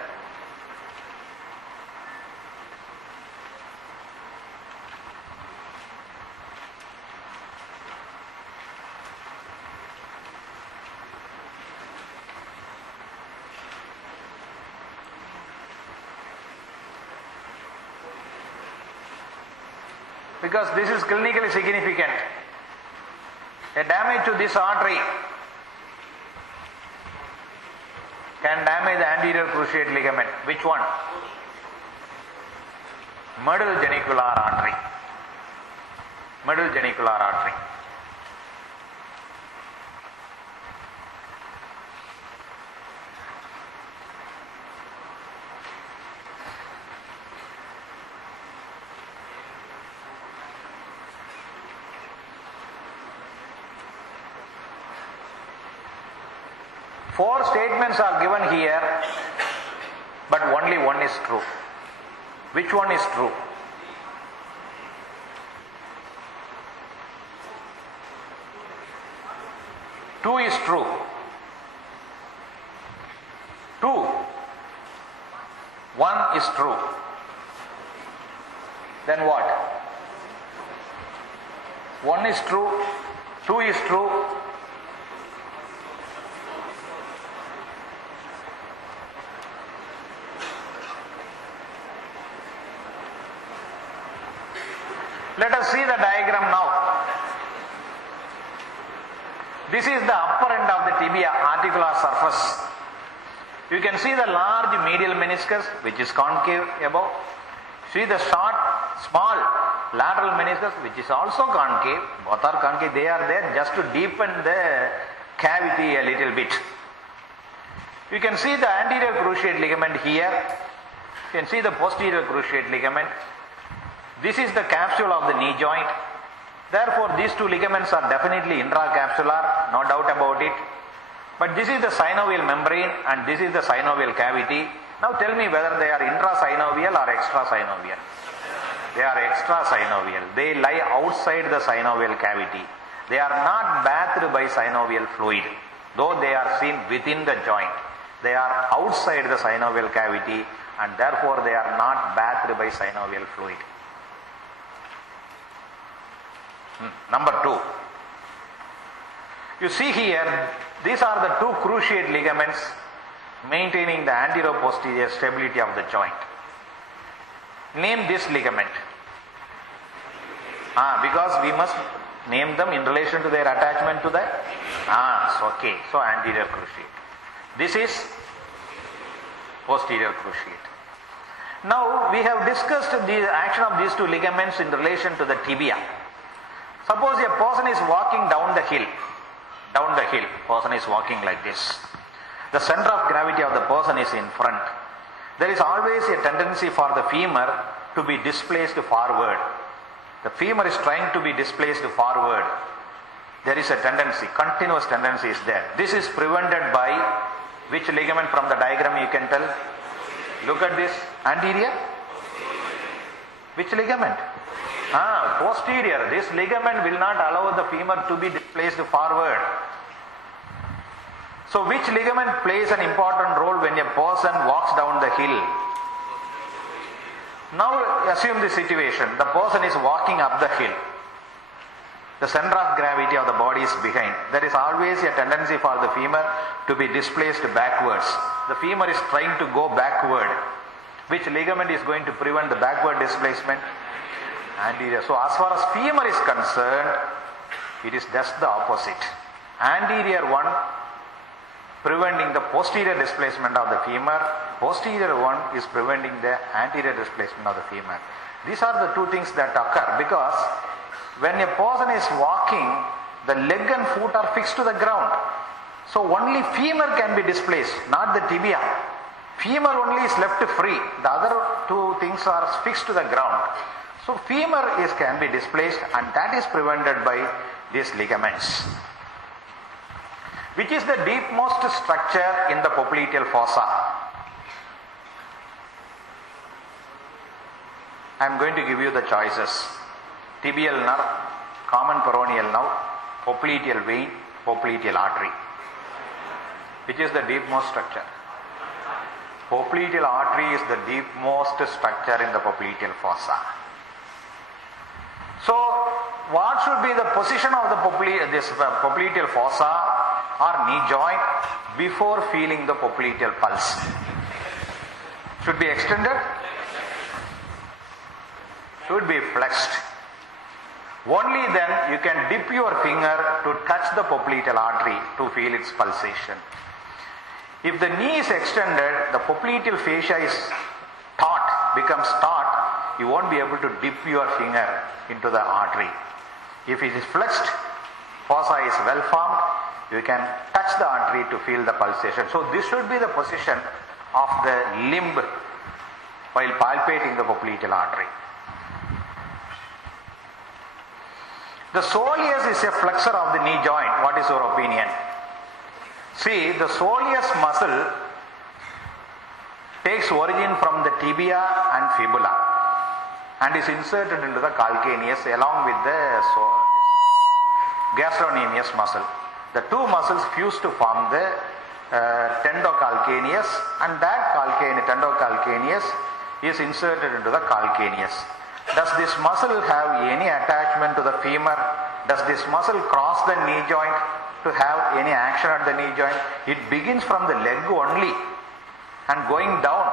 Because this is clinically significant. A damage to this artery can damage the anterior cruciate ligament. Which one? Medial genicular artery. Medial genicular artery. Four statements are given here, but only one is true. Which one is true? Two is true. Two. One is true. Then what? One is true. Two is true. Let us see the diagram now. This is the upper end of the tibia, articular surface. You can see the large medial meniscus which is concave above. See the small lateral meniscus which is also concave. Both are concave. They are there just to deepen the cavity a little bit. You can see the anterior cruciate ligament here. You can see the posterior cruciate ligament. This is the capsule of the knee joint. Therefore, these two ligaments are definitely intracapsular, no doubt about it. But this is the synovial membrane and this is the synovial cavity. Now tell me whether they are intrasynovial or extrasynovial. They are extrasynovial. They lie outside the synovial cavity. They are not bathed by synovial fluid, though they are seen within the joint. They are outside the synovial cavity and therefore they are not bathed by synovial fluid. Number two. You see here, these are the two cruciate ligaments maintaining the anterior-posterior stability of the joint. Name this ligament. Because we must name them in relation to their attachment to the okay. So anterior cruciate. This is posterior cruciate. Now we have discussed the action of these two ligaments in relation to the tibia. Suppose a person is walking down the hill. Person is walking like this. The center of gravity of the person is in front. There is always a tendency for the femur to be displaced forward. The femur is trying to be displaced forward. There is a tendency, continuous tendency is there. This is prevented by which ligament from the diagram you can tell? Look at this. Anterior? Which ligament? Posterior. This ligament will not allow the femur to be displaced forward. So which ligament plays an important role when a person walks down the hill? Now assume the situation. The person is walking up the hill. The center of gravity of the body is behind. There is always a tendency for the femur to be displaced backwards. The femur is trying to go backward. Which ligament is going to prevent the backward displacement? Anterior. So as far as femur is concerned, it is just the opposite. Anterior one preventing the posterior displacement of the femur. Posterior one is preventing the anterior displacement of the femur. These are the two things that occur because when a person is walking, the leg and foot are fixed to the ground. So only femur can be displaced, not the tibia. Femur only is left free. The other two things are fixed to the ground. So femur can be displaced and that is prevented by these ligaments. Which is the deepmost structure in the popliteal fossa? I am going to give you the choices. Tibial nerve, common peroneal nerve, popliteal vein, popliteal artery. Which is the deepmost structure? Popliteal artery is the deepmost structure in the popliteal fossa. So, what should be the position of the popliteal fossa or knee joint before feeling the popliteal pulse? Should be extended? Should be flexed. Only then you can dip your finger to touch the popliteal artery to feel its pulsation. If the knee is extended, the popliteal fascia is becomes taut, you won't be able to dip your finger into the artery. If it is flexed, fossa is well formed, you can touch the artery to feel the pulsation. So this should be the position of the limb while palpating the popliteal artery. The soleus is a flexor of the knee joint. What is your opinion? See, the soleus muscle takes origin from the tibia and fibula and is inserted into the calcaneus along with the gastrocnemius muscle. The two muscles fuse to form the tendocalcaneus and that tendocalcaneus is inserted into the calcaneus. Does this muscle have any attachment to the femur? Does this muscle cross the knee joint to have any action at the knee joint? It begins from the leg only and going down.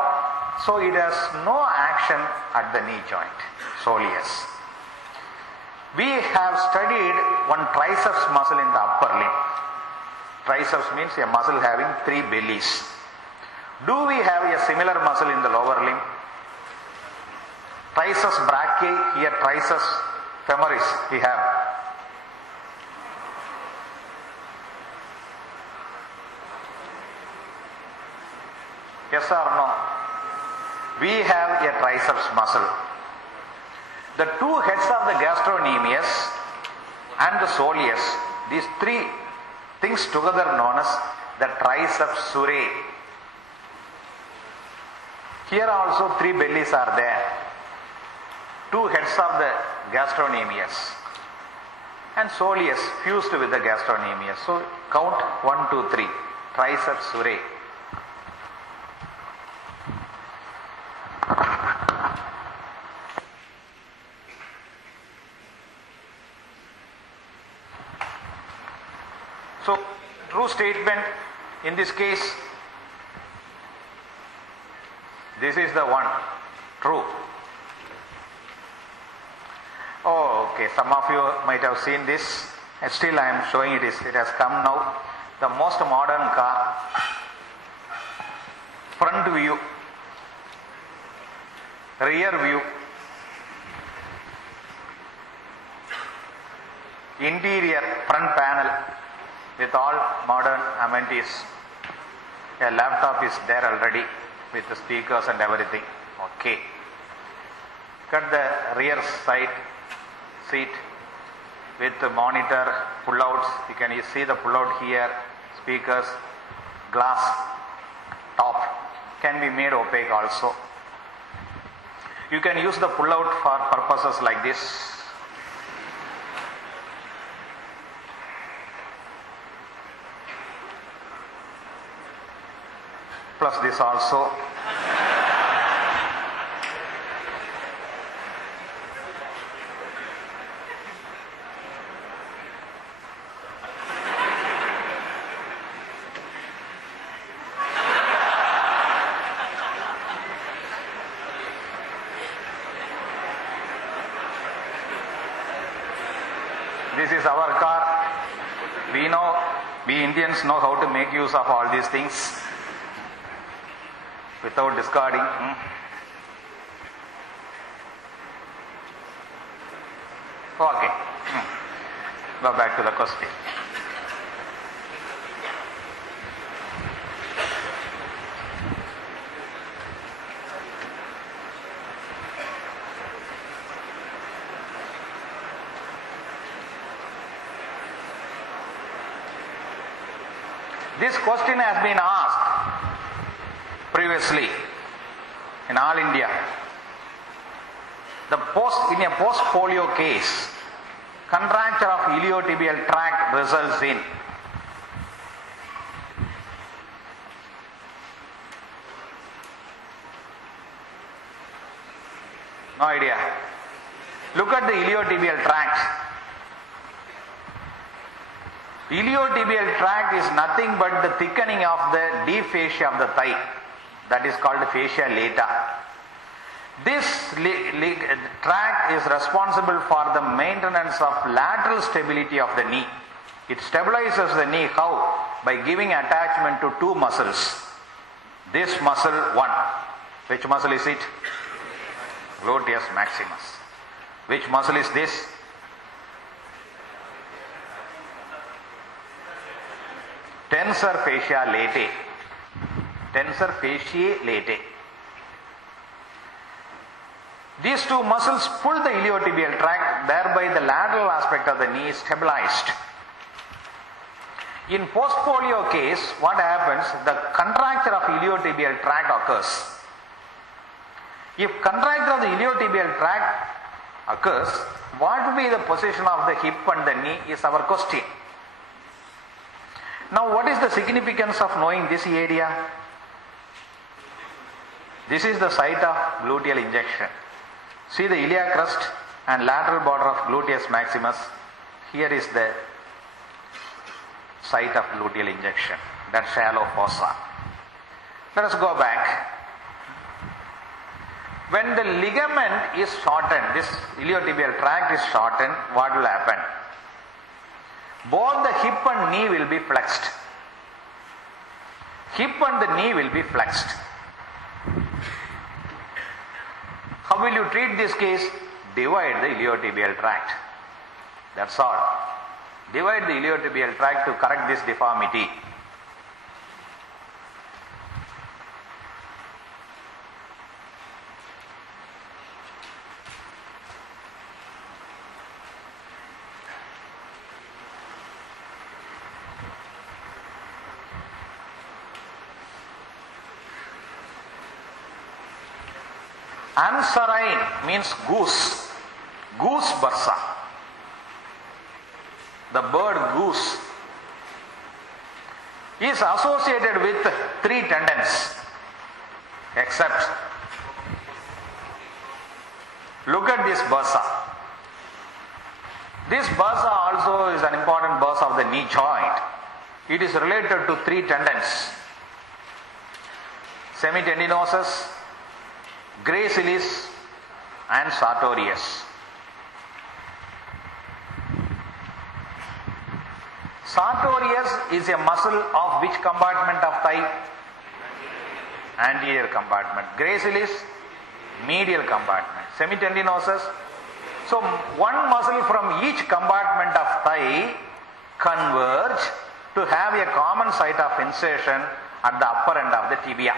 So it has no action at the knee joint, soleus. We have studied one triceps muscle in the upper limb. Triceps means a muscle having three bellies. Do we have a similar muscle in the lower limb? Triceps brachii, here triceps femoris we have. Yes or no? We have a triceps muscle. The two heads of the gastrocnemius and the soleus, these three things together known as the triceps surae. Here also three bellies are there. Two heads of the gastrocnemius and soleus fused with the gastrocnemius. So count 1, 2, 3. Triceps surae. So true statement in this case, this is the one, true. Oh, okay. Some of you might have seen this. Still I am showing it. It has come now. The most modern car. Front view. Rear view. Interior front panel with all modern amenities. A laptop is there already with the speakers and everything. Okay. Cut the rear side seat with the monitor, pull-outs. You can see the pull-out here, speakers, glass top can be made opaque also. You can use the pull-out for purposes like this. Plus this also. This is our car. We Indians know how to make use of all these things without discarding. Okay. Go back to the question. This question has been asked previously in all India. In a post-polio case, contracture of iliotibial tract results in no idea. Look at the iliotibial tract. Iliotibial tract is nothing but the thickening of the deep fascia of the thigh. That is called fascia lata. This tract is responsible for the maintenance of lateral stability of the knee. It stabilizes the knee how? By giving attachment to two muscles. This muscle, one. Which muscle is it? Gluteus maximus. Which muscle is this? Tensor fascia latae. Tensor fasciae latae. These two muscles pull the iliotibial tract, thereby the lateral aspect of the knee is stabilized. In post-polio case, what happens? The contracture of iliotibial tract occurs. If contracture of the iliotibial tract occurs, what will be the position of the hip and the knee is our question. Now, what is the significance of knowing this area? This is the site of gluteal injection. See the iliac crest and lateral border of gluteus maximus. Here is the site of gluteal injection, that shallow fossa. Let us go back. When the ligament is shortened, this iliotibial tract is shortened, what will happen? Both the hip and knee will be flexed. Hip and the knee will be flexed. How will you treat this case? Divide the iliotibial tract. That's all. Divide the iliotibial tract to correct this deformity. Ansarine means goose. Goose bursa. The bird goose is associated with three tendons. Except, look at this bursa. This bursa also is an important bursa of the knee joint. It is related to three tendons: semitendinosus, gracilis and sartorius. Sartorius is a muscle of which compartment of thigh? Anterior compartment. Gracilis, medial compartment. Semitendinosus. So one muscle from each compartment of thigh converge to have a common site of insertion at the upper end of the tibia.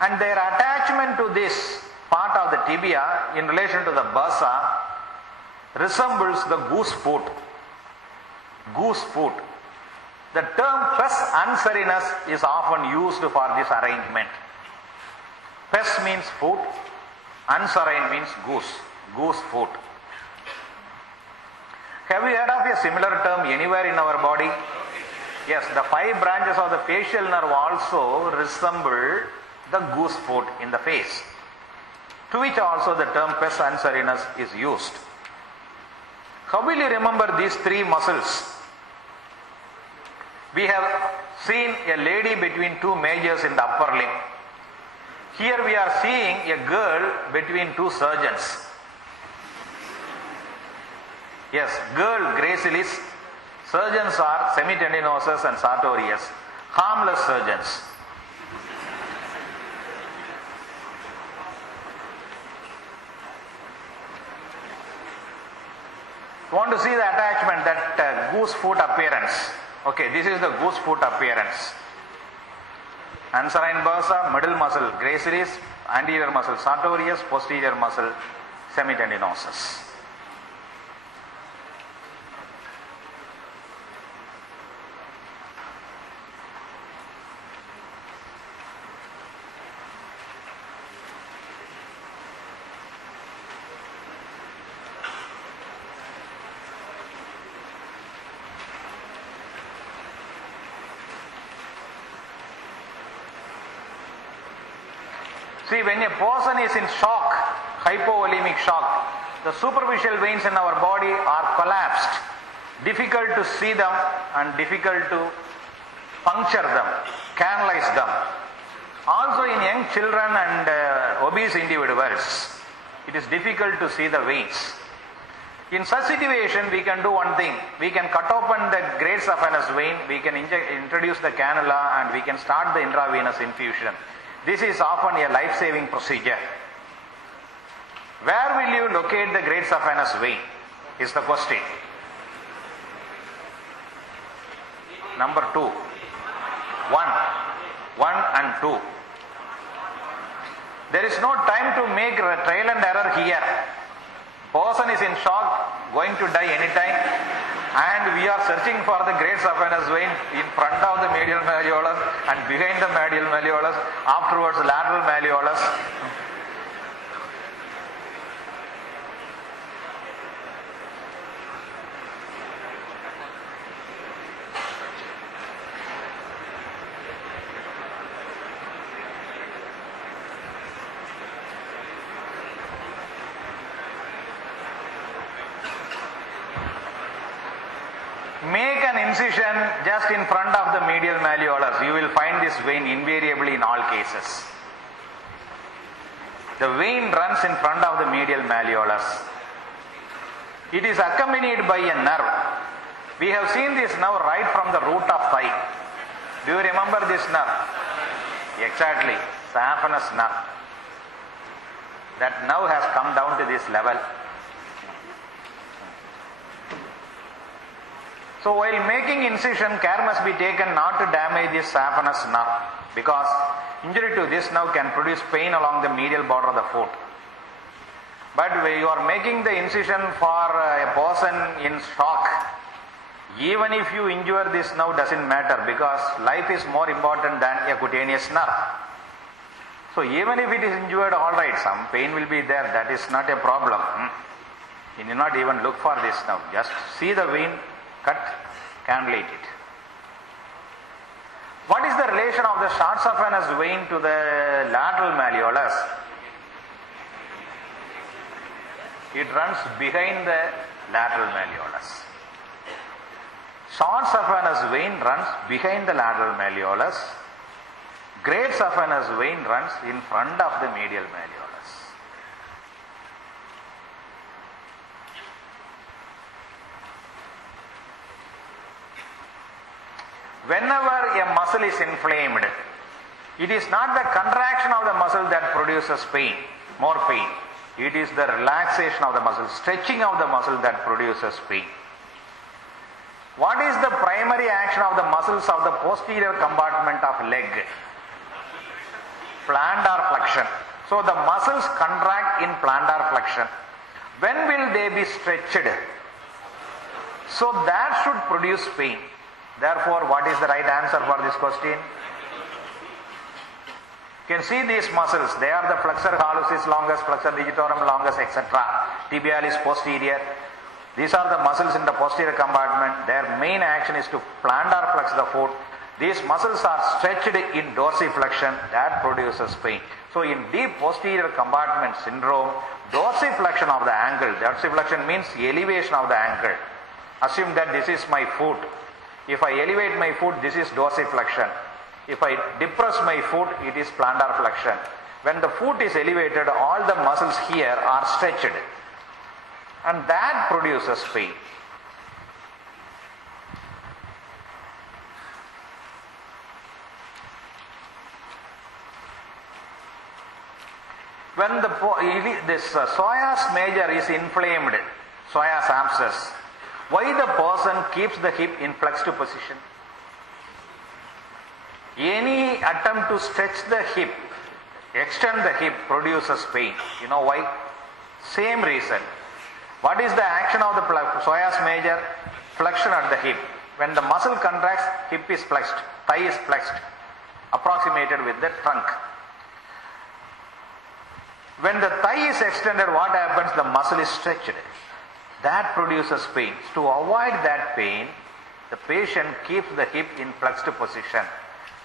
And their attachment to this part of the tibia in relation to the bursa resembles the goose foot. Goose foot. The term pes anserinus is often used for this arrangement. Pes means foot, anserin means goose, goose foot. Have you heard of a similar term anywhere in our body? Yes, the 5 branches of the facial nerve also resemble the goose foot in the face, to which also the term pes anserinus is used. How will you remember these 3 muscles? We have seen a lady between 2 majors in the upper limb. Here we are seeing a girl between 2 surgeons. Yes, girl gracilis, surgeons are semitendinosus and sartorius, harmless surgeons. Want to see the attachment, that goose foot appearance. Okay, this is the goose foot appearance. Anserine bursa, middle muscle gracilis, anterior muscle sartorius, posterior muscle semitendinosus. See, when a person is in shock, hypovolemic shock, the superficial veins in our body are collapsed, difficult to see them and difficult to puncture them, canalize them. Also in young children and obese individuals, it is difficult to see the veins. In such situation, we can do one thing. We can cut open the great saphenous vein, we can introduce the cannula, and we can start the intravenous infusion. This is often a life-saving procedure. Where will you locate the great saphenous vein is the question. Number 2. 1 and 2. There is no time to make trial and error here. Person is in shock, going to die anytime, and we are searching for the great saphenous vein in front of the medial malleolus and behind the medial malleolus, afterwards lateral malleolus. Make an incision just in front of the medial malleolus. You will find this vein invariably in all cases. The vein runs in front of the medial malleolus. It is accompanied by a nerve. We have seen this nerve right from the root of thigh. Do you remember this nerve? Exactly, saphenous nerve. That nerve has come down to this level. So while making incision, care must be taken not to damage this saphenous nerve, because injury to this nerve can produce pain along the medial border of the foot. But when you are making the incision for a person in shock, even if you injure this nerve doesn't matter, because life is more important than a cutaneous nerve. So even if it is injured, alright, some pain will be there, that is not a problem. You need not even look for this nerve, just see the vein, cut, cannulate it. What is the relation of the short saphenous vein to the lateral malleolus? It runs behind the lateral malleolus. Short saphenous vein runs behind the lateral malleolus. Great saphenous vein runs in front of the medial malleolus. Whenever a muscle is inflamed, it is not the contraction of the muscle that produces pain, more pain. It is the relaxation of the muscle, stretching of the muscle that produces pain. What is the primary action of the muscles of the posterior compartment of leg? Plantar flexion. So the muscles contract in plantar flexion. When will they be stretched? So that should produce pain. Therefore, what is the right answer for this question? You can see these muscles. They are the flexor hallucis longus, flexor digitorum longus, etc. Tibialis posterior. These are the muscles in the posterior compartment. Their main action is to plantar flex the foot. These muscles are stretched in dorsiflexion. That produces pain. So in deep posterior compartment syndrome, dorsiflexion of the ankle. Dorsiflexion means elevation of the ankle. Assume that this is my foot. If I elevate my foot, this is dorsiflexion. If I depress my foot, it is plantar flexion. When the foot is elevated, all the muscles here are stretched. And that produces pain. When this psoas major is inflamed, psoas abscess, why the person keeps the hip in flexed position? Any attempt to stretch the hip, extend the hip produces pain. You know why? Same reason. What is the action of the psoas major? Flexion at the hip. When the muscle contracts, hip is flexed, thigh is flexed, approximated with the trunk. When the thigh is extended, what happens? The muscle is stretched. That produces pain. To avoid that pain, the patient keeps the hip in flexed position.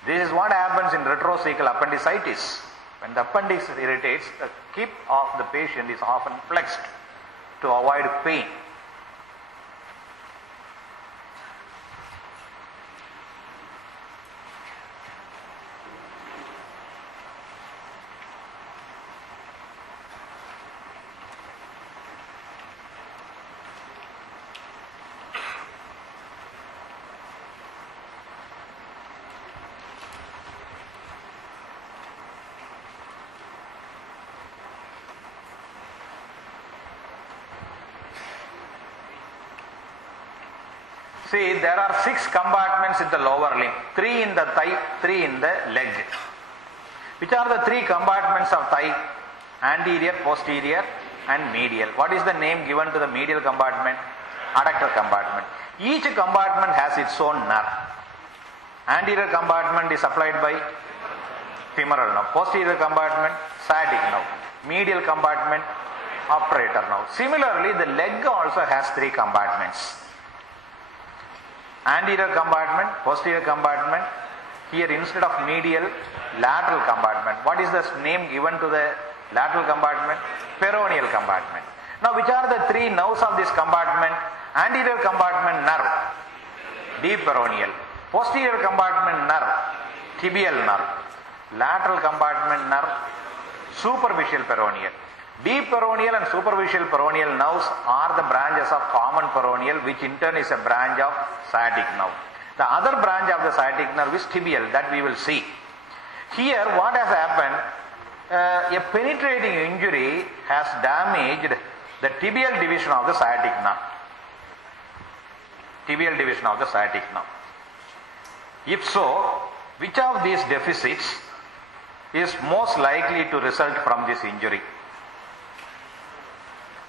This is what happens in retrocecal appendicitis. When the appendix irritates, the hip of the patient is often flexed to avoid pain. See, there are 6 compartments in the lower limb, 3 in the thigh, 3 in the leg. Which are the 3 compartments of thigh? Anterior, posterior and medial. What is the name given to the medial compartment? Adductor compartment. Each compartment has its own nerve. Anterior compartment is supplied by femoral nerve. Posterior compartment, sciatic nerve. Medial compartment, obturator nerve. Similarly, the leg also has 3 compartments. Anterior compartment, posterior compartment. Here instead of medial, lateral compartment. What is the name given to the lateral compartment? Peroneal compartment. Now, which are the 3 nerves of this compartment? Anterior compartment nerve, deep peroneal. Posterior compartment nerve, tibial nerve. Lateral compartment nerve, superficial peroneal. Deep peroneal and superficial peroneal nerves are the branches of common peroneal, which in turn is a branch of sciatic nerve. The other branch of the sciatic nerve is tibial, that we will see. Here what has happened, a penetrating injury has damaged the tibial division of the sciatic nerve. Tibial division of the sciatic nerve. If so, which of these deficits is most likely to result from this injury?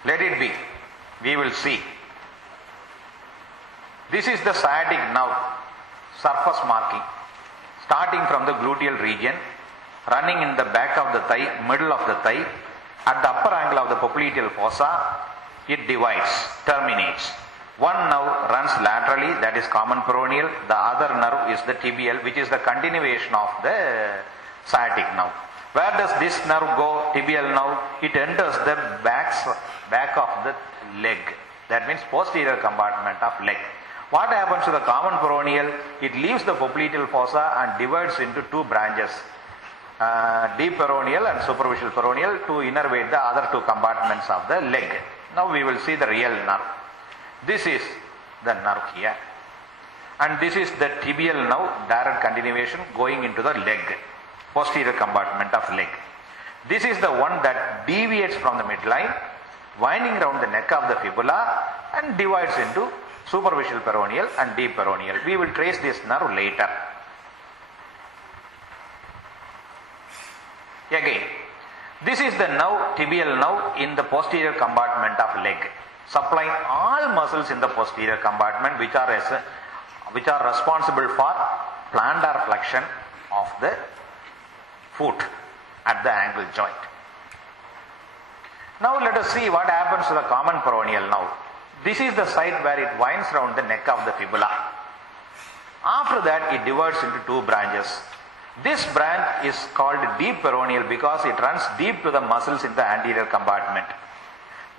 Let it be. We will see. This is the sciatic nerve surface marking, starting from the gluteal region, running in the back of the thigh, middle of the thigh, at the upper angle of the popliteal fossa. It divides, terminates. One nerve runs laterally, that is common peroneal. The other nerve is the tibial, which is the continuation of the sciatic nerve. Where does this nerve go? Tibial nerve. It enters the back of the leg. That means posterior compartment of leg. What happens to the common peroneal? It leaves the popliteal fossa and divides into 2 branches. Deep peroneal and superficial peroneal to innervate the other 2 compartments of the leg. Now we will see the real nerve. This is the nerve here. And this is the tibial nerve, direct continuation going into the leg, posterior compartment of leg. This is the one that deviates from the midline, winding around the neck of the fibula and divides into superficial peroneal and deep peroneal. We will trace this nerve later. Again, this is the nerve, tibial nerve in the posterior compartment of leg, supplying all muscles in the posterior compartment which are responsible for plantar flexion of the foot at the ankle joint. Now let us see what happens to the common peroneal nerve. This is the site where it winds around the neck of the fibula. After that it divides into two branches. This branch is called deep peroneal because it runs deep to the muscles in the anterior compartment.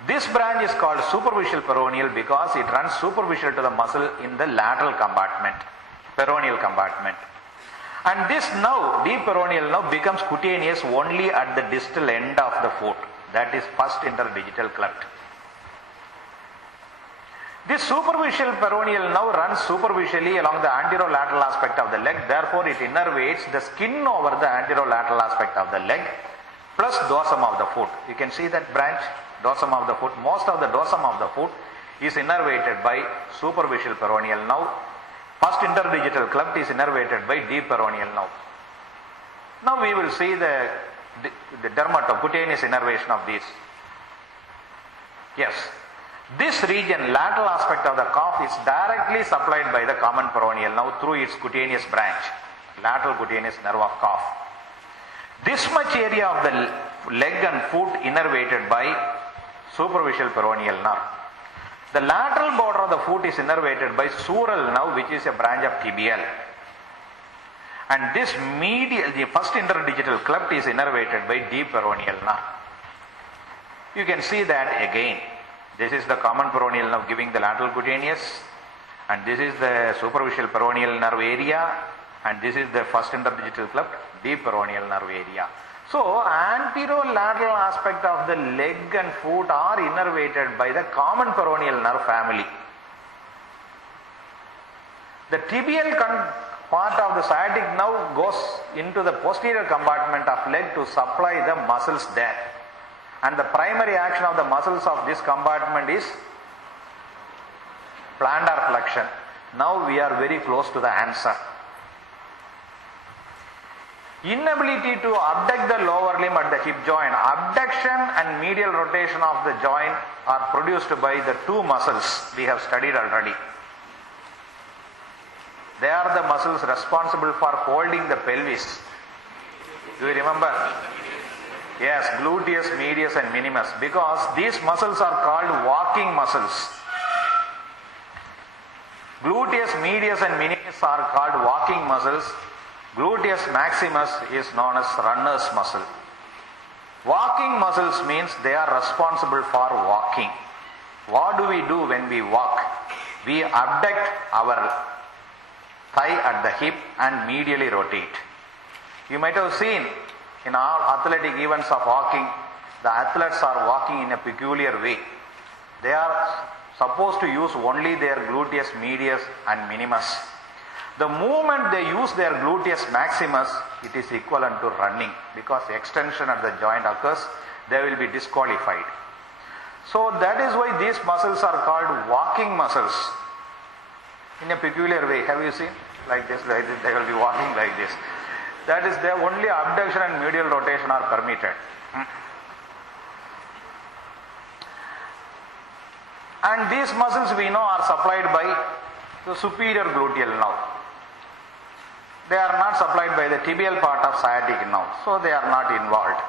This branch is called superficial peroneal because it runs superficial to the muscle in the lateral compartment, peroneal compartment. And this nerve, deep peroneal nerve, becomes cutaneous only at the distal end of the foot, that is first interdigital cleft. This superficial peroneal nerve runs superficially along the anterolateral aspect of the leg, therefore it innervates the skin over the anterolateral aspect of the leg plus dorsum of the foot. You can see that branch, dorsum of the foot. Most of the dorsum of the foot is innervated by superficial peroneal nerve. First interdigital cleft is innervated by deep peroneal nerve. Now we will see the dermatocutaneous innervation of these. Yes. This region, lateral aspect of the calf, is directly supplied by the common peroneal nerve through its cutaneous branch, lateral cutaneous nerve of calf. This much area of the leg and foot innervated by superficial peroneal nerve. The lateral border of the foot is innervated by sural nerve, which is a branch of tibial. And this medial, the first interdigital cleft, is innervated by deep peroneal nerve. You can see that again. This is the common peroneal nerve giving the lateral cutaneous, and this is the superficial peroneal nerve area, and this is the first interdigital cleft, deep peroneal nerve area. So, anterolateral aspect of the leg and foot are innervated by the common peroneal nerve family. The tibial part of the sciatic nerve goes into the posterior compartment of leg to supply the muscles there. And the primary action of the muscles of this compartment is plantar flexion. Now we are very close to the answer. Inability to abduct the lower limb at the hip joint. Abduction and medial rotation of the joint are produced by the two muscles we have studied already. They are the muscles responsible for holding the pelvis. Do you remember? Yes, gluteus, medius and minimus, because these muscles are called walking muscles. Gluteus, medius and minimus are called walking muscles. Gluteus maximus is known as runner's muscle. Walking muscles means they are responsible for walking. What do we do when we walk? We abduct our thigh at the hip and medially rotate. You might have seen in all athletic events of walking, the athletes are walking in a peculiar way. They are supposed to use only their gluteus medius and minimus. The moment they use their gluteus maximus, it is equivalent to running, because extension at the joint occurs, they will be disqualified. So that is why these muscles are called walking muscles in a peculiar way. Have you seen? Like this, they will be walking like this. That is, their only abduction and medial rotation are permitted. And these muscles we know are supplied by the superior gluteal nerve. They are not supplied by the tibial part of sciatic nerve, so they are not involved.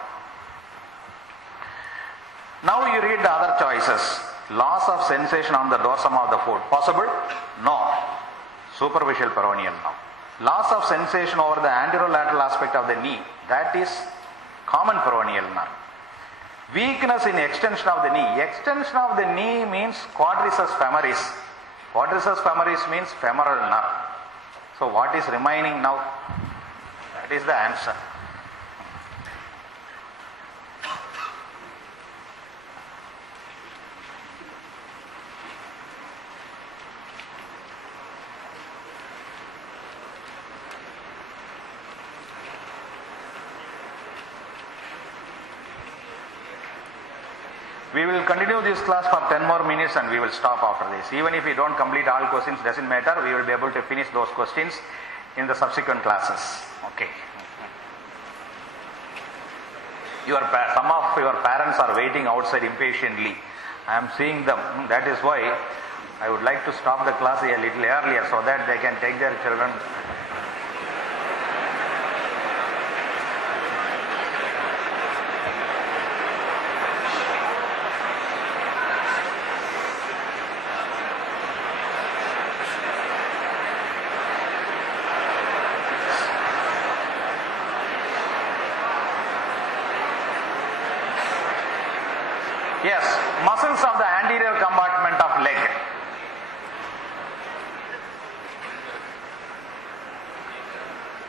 Now you read the other choices. Loss of sensation on the dorsum of the foot. Possible? No. Superficial peroneal nerve. Loss of sensation over the anterolateral aspect of the knee. That is common peroneal nerve. Weakness in extension of the knee. Extension of the knee means quadriceps femoris. Quadriceps femoris means femoral nerve. So what is remaining now? That is the answer. We will continue this class for 10 more minutes and we will stop after this. Even if we don't complete all questions, doesn't matter. We will be able to finish those questions in the subsequent classes. Okay. Some of your parents are waiting outside impatiently. I am seeing them. That is why I would like to stop the class a little earlier so that they can take their children. Yes, muscles of the anterior compartment of leg.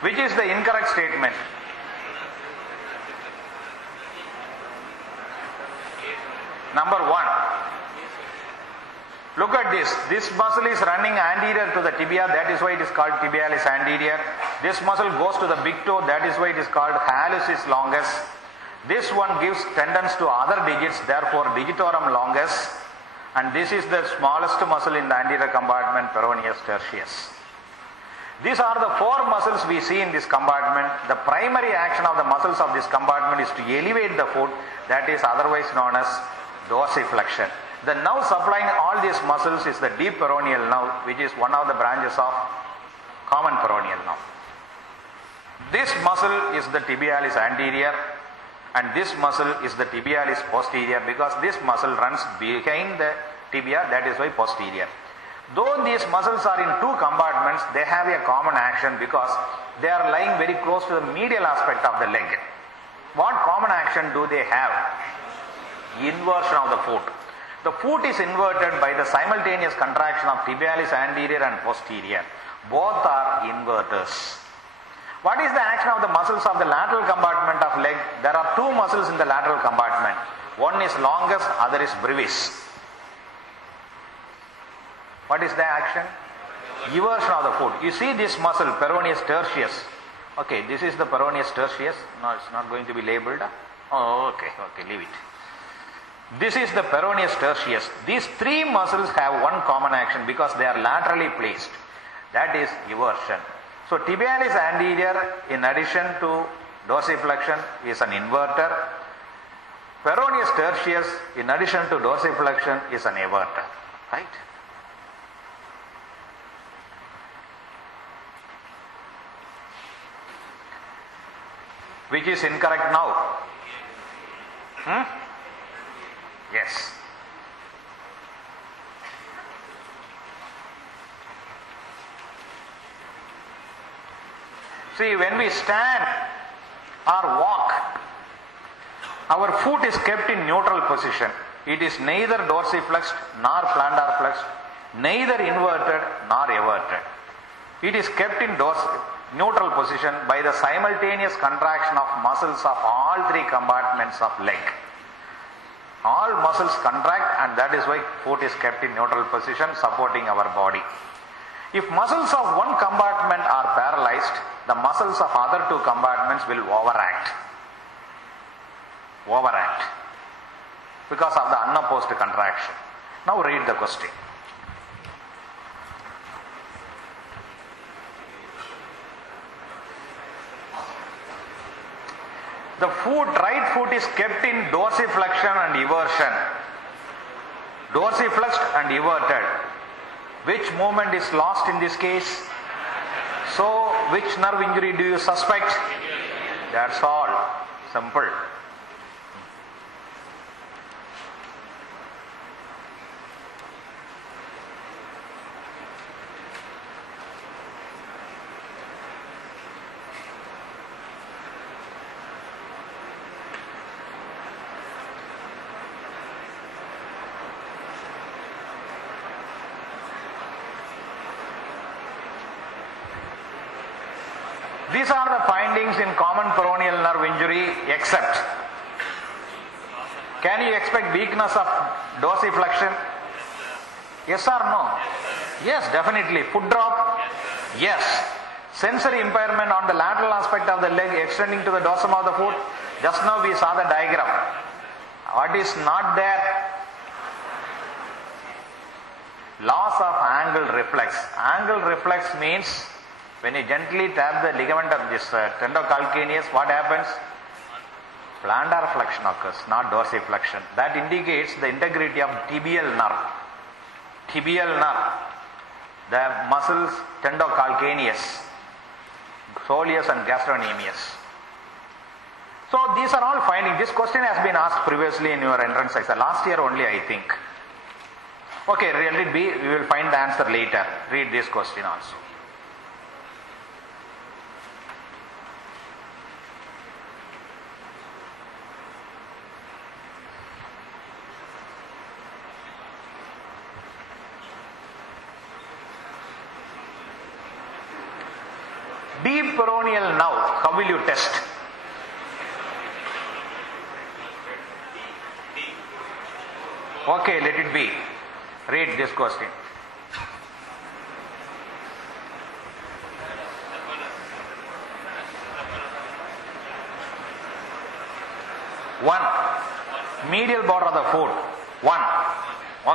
Which is the incorrect statement? Number 1. Look at this. This muscle is running anterior to the tibia, that is why it is called tibialis anterior. This muscle goes to the big toe, that is why it is called hallucis longus. This one gives tendons to other digits, therefore digitorum longus, and this is the smallest muscle in the anterior compartment, peroneus tertius. These are the 4 muscles we see in this compartment. The primary action of the muscles of this compartment is to elevate the foot, that is otherwise known as dorsiflexion. The nerve supplying all these muscles is the deep peroneal nerve, which is one of the branches of common peroneal nerve. This muscle is the tibialis anterior, and this muscle is the tibialis posterior, because this muscle runs behind the tibia, that is why posterior. Though these muscles are in 2 compartments, they have a common action because they are lying very close to the medial aspect of the leg. What common action do they have? Inversion of the foot. The foot is inverted by the simultaneous contraction of tibialis anterior and posterior. Both are inverters. What is the action of the muscles of the lateral compartment of leg? There are 2 muscles in the lateral compartment. One is longus, other is brevis. What is the action? Eversion of the foot. You see this muscle, peroneus tertius. Okay, this is the peroneus tertius. No, it's not going to be labeled. Oh, okay, leave it. This is the peroneus tertius. These 3 muscles have one common action because they are laterally placed. That is eversion. So tibialis anterior, in addition to dorsiflexion, is an inverter. Peroneus tertius, in addition to dorsiflexion, is an everter. Right? Which is incorrect now? Yes. See, when we stand or walk, our foot is kept in neutral position. It is neither dorsiflexed nor plantar flexed, neither inverted nor everted. It is kept in neutral position by the simultaneous contraction of muscles of all 3 compartments of leg. All muscles contract, and that is why foot is kept in neutral position, supporting our body. If muscles of one compartment are paralyzed, the muscles of other 2 compartments will overact because of the unopposed contraction. Now read the question. The right foot is kept in dorsiflexion and eversion. Dorsiflexed and everted. Which movement is lost in this case? So, which nerve injury do you suspect? That's all. Simple. These are the findings in common peroneal nerve injury except. Can you expect weakness of dorsiflexion? Yes or no? Yes, definitely. Foot drop? Yes. Sensory impairment on the lateral aspect of the leg extending to the dorsum of the foot? Just now we saw the diagram. What is not there? Loss of angle reflex. Angle reflex means when you gently tap the ligament of this tendocalcaneus, what happens? Plantar flexion occurs, not dorsiflexion. That indicates the integrity of tibial nerve. Tibial nerve, the muscles tendocalcaneus, soleus and gastrocnemius. So these are all findings. This question has been asked previously in your entrance exam, last year only I think. Okay, let it be. We will find the answer later. Read this question also. Deep peroneal nerve, how will you test? Okay, let it be. Read this question. One, medial border of the foot. One.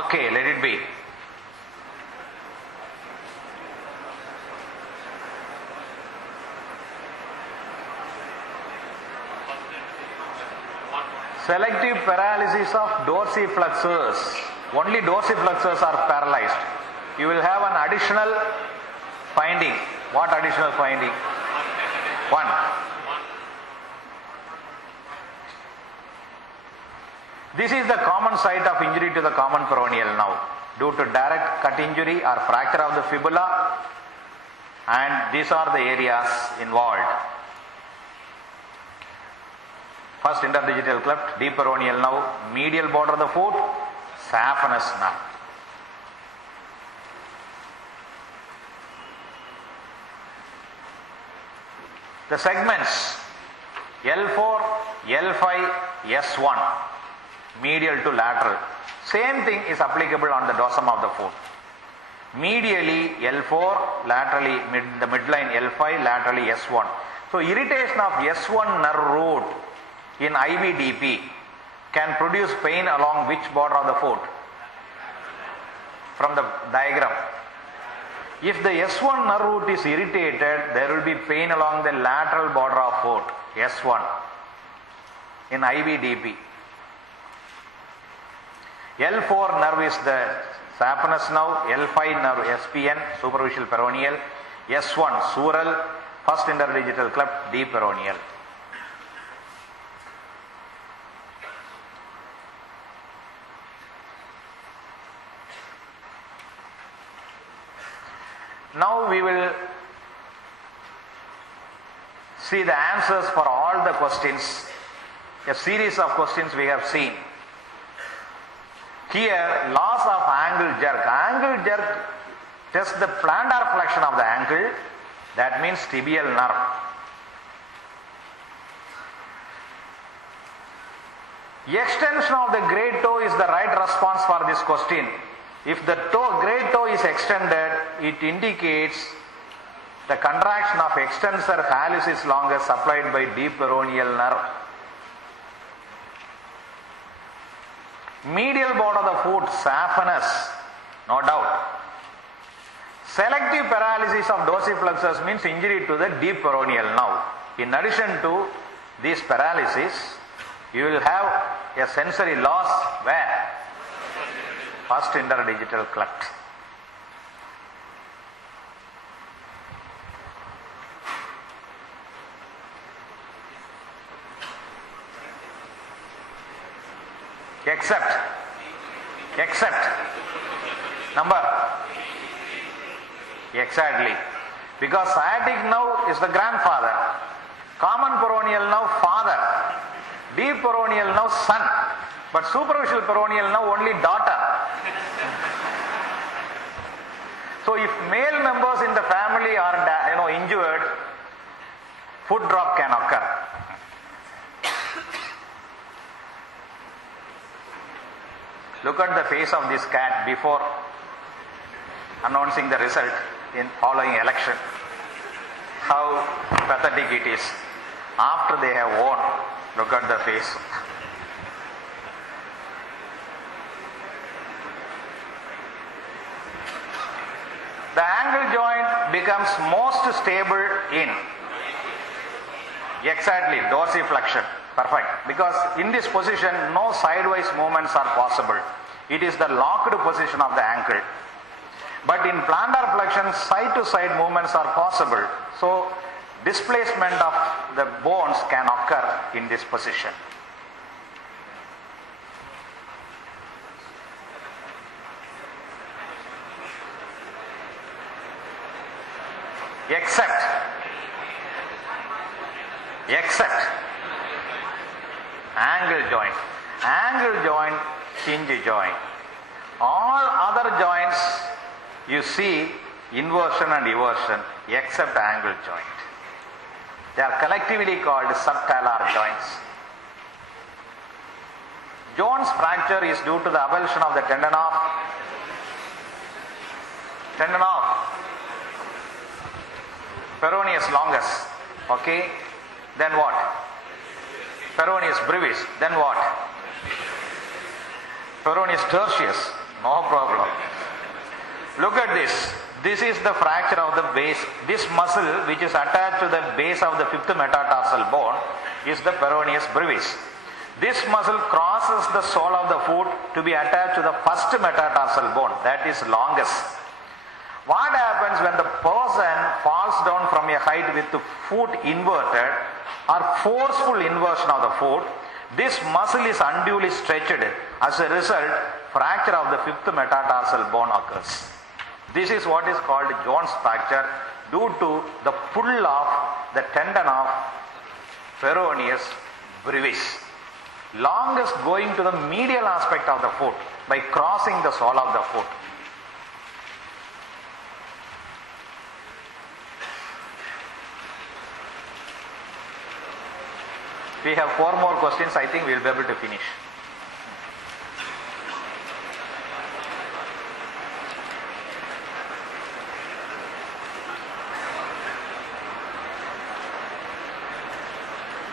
Okay, let it be. Selective paralysis of dorsiflexors. Only dorsiflexors are paralyzed. You will have an additional finding. What additional finding? One. This is the common site of injury to the common peroneal nerve due to direct cut injury or fracture of the fibula, and these are the areas involved. First interdigital cleft, deep peroneal nerve, medial border of the foot, saphenous nerve. The segments L4, L5, S1, medial to lateral. Same thing is applicable on the dorsum of the foot. Medially L4, laterally the midline L5, laterally S1. So irritation of S1 nerve root in IBDP can produce pain along which border of the foot? From the diagram. If the S1 nerve root is irritated, there will be pain along the lateral border of foot, S1, in IBDP. L4 nerve is the saphenous nerve, L5 nerve SPN, superficial peroneal, S1 sural, first interdigital cleft, deep peroneal. Now we will see the answers for all the questions. A series of questions we have seen. Here, loss of angle jerk. Angle jerk tests the plantar flexion of the ankle. That means tibial nerve. Extension of the great toe is the right response for this question. If the great toe is extended, it indicates the contraction of extensor hallucis longus supplied by deep peroneal nerve. Medial border of the foot, saphenous, no doubt. Selective paralysis of dorsiflexors means injury to the deep peroneal nerve. In addition to this paralysis, you will have a sensory loss where? First interdigital cleft. Except number. Exactly. Because sciatic nerve is the grandfather. Common peroneal nerve father. Deep peroneal nerve son. But superficial peroneal nerve only daughter. So if male members in the family are injured, foot drop can occur. Look at the face of this cat before announcing the result in following election. How pathetic it is. After they have won, look at the face. The ankle joint becomes most stable in exactly dorsiflexion. Perfect. Because in this position, no sidewise movements are possible. It is the locked position of the ankle. But in plantar flexion, side to side movements are possible. So displacement of the bones can occur in this position. Except angle joint, hinge joint. All other joints you see inversion and eversion except angle joint. They are collectively called subtalar joints. Jones fracture is due to the avulsion of the tendon of peroneus longus. Okay, then what? Peroneus brevis. Then what? Peroneus tertius. No problem. Look at this. This is the fracture of the base. This muscle which is attached to the base of the fifth metatarsal bone is the peroneus brevis. This muscle crosses the sole of the foot to be attached to the first metatarsal bone, that is longus. What happens when the person falls down from a height with the foot inverted or forceful inversion of the foot? This muscle is unduly stretched. As a result, fracture of the fifth metatarsal bone occurs. This is what is called Jones fracture due to the pull of the tendon of peroneus brevis. Longus going to the medial aspect of the foot by crossing the sole of the foot. We have 4 more questions. I think we will be able to finish.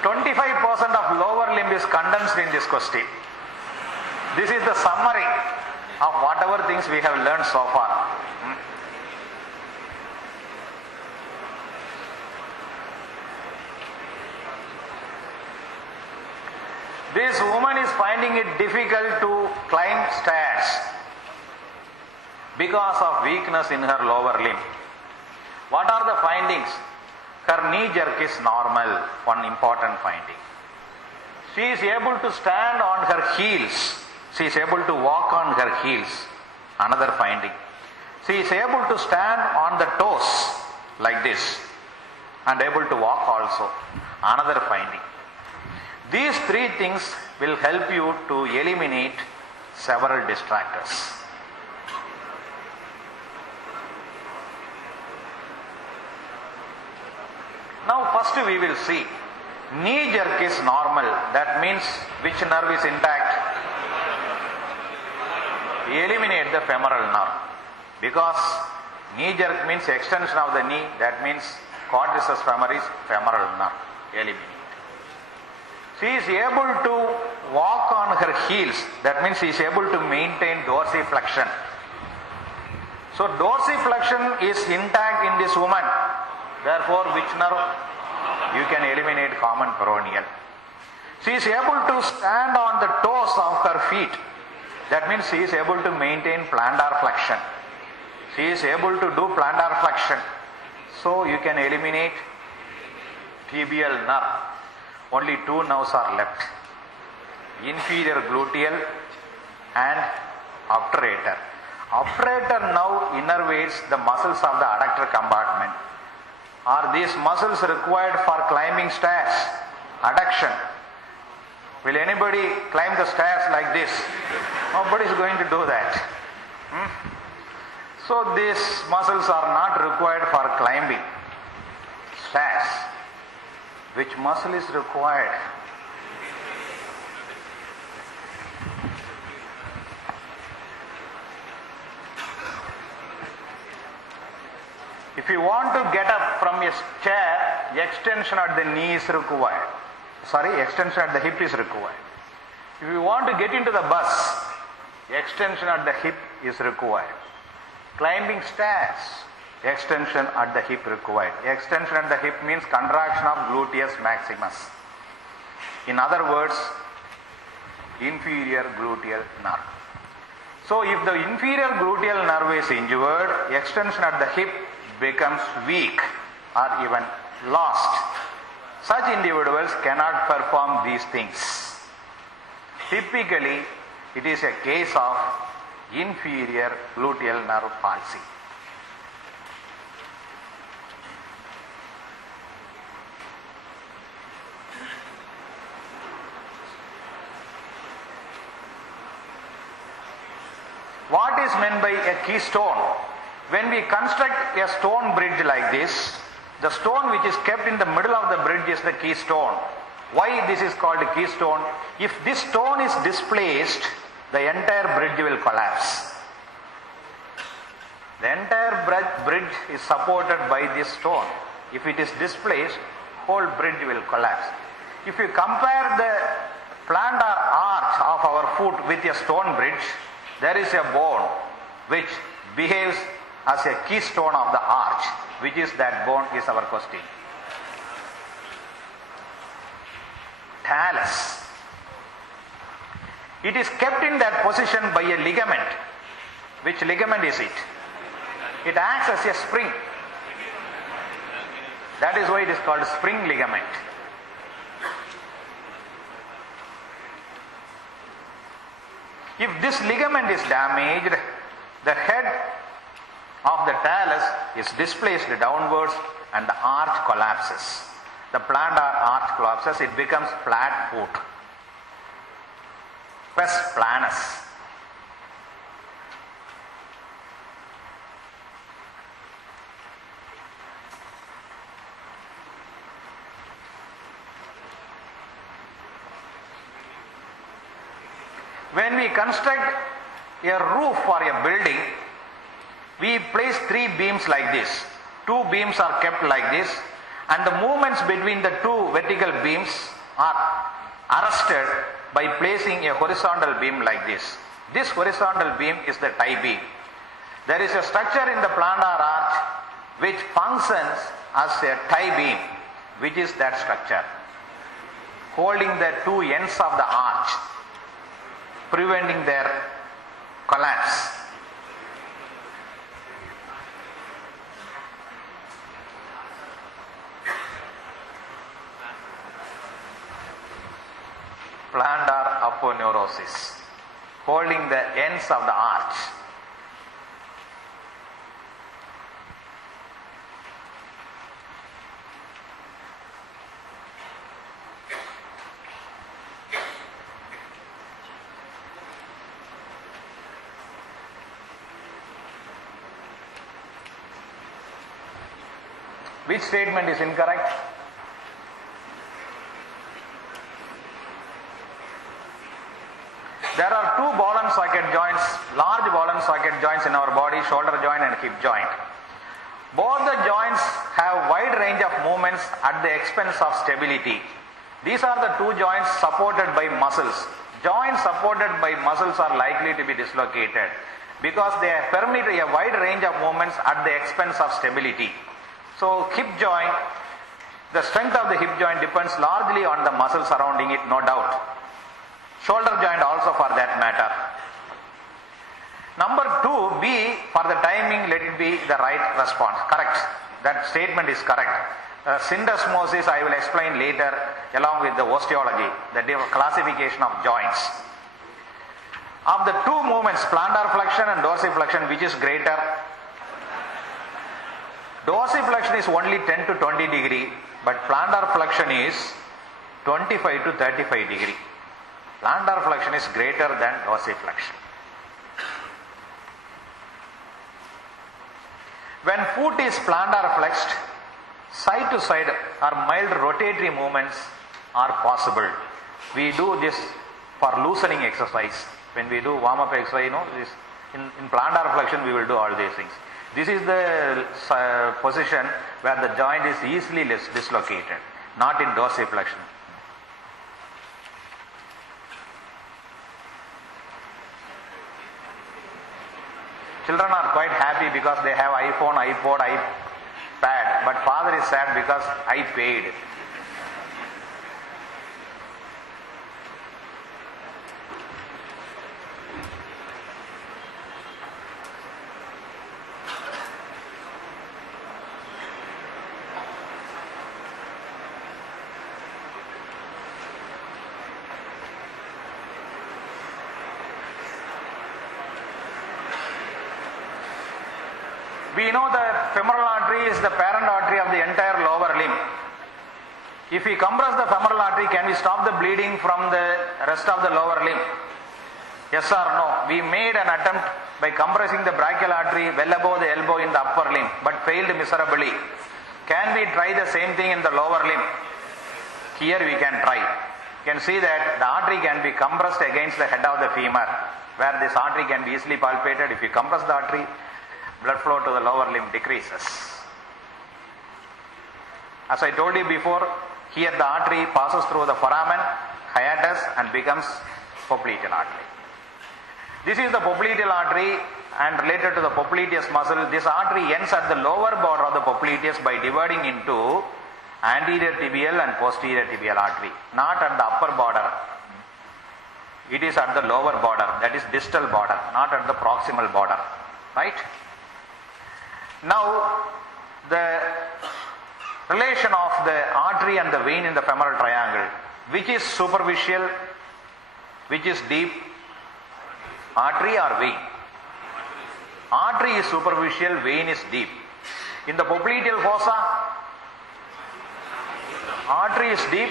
%25 of lower limb is condensed in this question. This is the summary of whatever things we have learned so far. This woman is finding it difficult to climb stairs because of weakness in her lower limb. What are the findings? Her knee jerk is normal, one important finding. She is able to stand on her heels. She is able to walk on her heels, another finding. She is able to stand on the toes like this and able to walk also, another finding. These 3 things will help you to eliminate several distractors. Now first we will see knee jerk is normal. That means which nerve is intact? Eliminate the femoral nerve. Because knee jerk means extension of the knee. That means quadriceps femoris, femoral nerve. Eliminate. She is able to walk on her heels. That means she is able to maintain dorsiflexion. So dorsiflexion is intact in this woman. Therefore, which nerve? You can eliminate common peroneal. She is able to stand on the toes of her feet. That means she is able to maintain plantar flexion. She is able to do plantar flexion. So you can eliminate tibial nerve. Only 2 nerves are left. Inferior gluteal and obturator. Obturator now innervates the muscles of the adductor compartment. Are these muscles required for climbing stairs? Adduction. Will anybody climb the stairs like this? Nobody is going to do that. So these muscles are not required for climbing stairs. Which muscle is required? If you want to get up from a chair, extension at the knee is required. Extension at the hip is required. If you want to get into the bus, extension at the hip is required. Climbing stairs. Extension at the hip required. Extension at the hip means contraction of gluteus maximus. In other words, inferior gluteal nerve. So if the inferior gluteal nerve is injured, extension at the hip becomes weak or even lost. Such individuals cannot perform these things. Typically, it is a case of inferior gluteal nerve palsy. What is meant by a keystone? When we construct a stone bridge like this, the stone which is kept in the middle of the bridge is the keystone. Why this is called a keystone? If this stone is displaced, the entire bridge will collapse. The entire bridge is supported by this stone. If it is displaced, whole bridge will collapse. If you compare the plantar arch of our foot with a stone bridge, there is a bone which behaves as a keystone of the arch. Which is that bone is our question. Talus. It is kept in that position by a ligament. Which ligament is it? It acts as a spring. That is why it is called spring ligament. If this ligament is damaged, the head of the talus is displaced downwards and the arch collapses. The plantar arch collapses, it becomes flat foot. Pes planus. When we construct a roof for a building, we place 3 beams like this. 2 beams are kept like this, and the movements between the 2 vertical beams are arrested by placing a horizontal beam like this. This horizontal beam is the tie beam. There is a structure in the plantar arch which functions as a tie beam, which is that structure, holding the 2 ends of the arch, preventing their collapse. Plantar aponeurosis, holding the ends of the arch. Which statement is incorrect? There are 2 ball and socket joints, large ball and socket joints in our body, shoulder joint and hip joint. Both the joints have wide range of movements at the expense of stability. These are the 2 joints supported by muscles. Joints supported by muscles are likely to be dislocated because they permit a wide range of movements at the expense of stability. So hip joint, the strength of the hip joint depends largely on the muscle surrounding it, no doubt. Shoulder joint also for that matter. Number 2, B, for the timing, let it be the right response. Correct. That statement is correct. Syndesmosis I will explain later along with the osteology, the classification of joints. Of the 2 movements, plantar flexion and dorsiflexion, which is greater? Dorsiflexion is only 10 to 20 degree, but plantar flexion is 25 to 35 degree. Plantar flexion is greater than dorsiflexion. When foot is plantar flexed, side to side or mild rotatory movements are possible. We do this for loosening exercise. When we do warm-up exercise, this, in plantar flexion we will do all these things. This is the position where the joint is easily dislocated, not in dorsiflexion. Children are quite happy because they have iPhone, iPod, iPad, but father is sad because I paid. We know the femoral artery is the parent artery of the entire lower limb. If we compress the femoral artery, can we stop the bleeding from the rest of the lower limb? Yes or no? We made an attempt by compressing the brachial artery well above the elbow in the upper limb, but failed miserably. Can we try the same thing in the lower limb? Here we can try. You can see that the artery can be compressed against the head of the femur, where this artery can be easily palpated. If you compress the artery, blood flow to the lower limb decreases. As I told you before, here the artery passes through the foramen, hiatus, and becomes popliteal artery. This is the popliteal artery, and related to the popliteus muscle, this artery ends at the lower border of the popliteus by dividing into anterior tibial and posterior tibial artery, not at the upper border. It is at the lower border, that is distal border, not at the proximal border, right? Now, the relation of the artery and the vein in the femoral triangle, which is superficial, which is deep, artery or vein? Artery is superficial, vein is deep. In the popliteal fossa, artery is deep,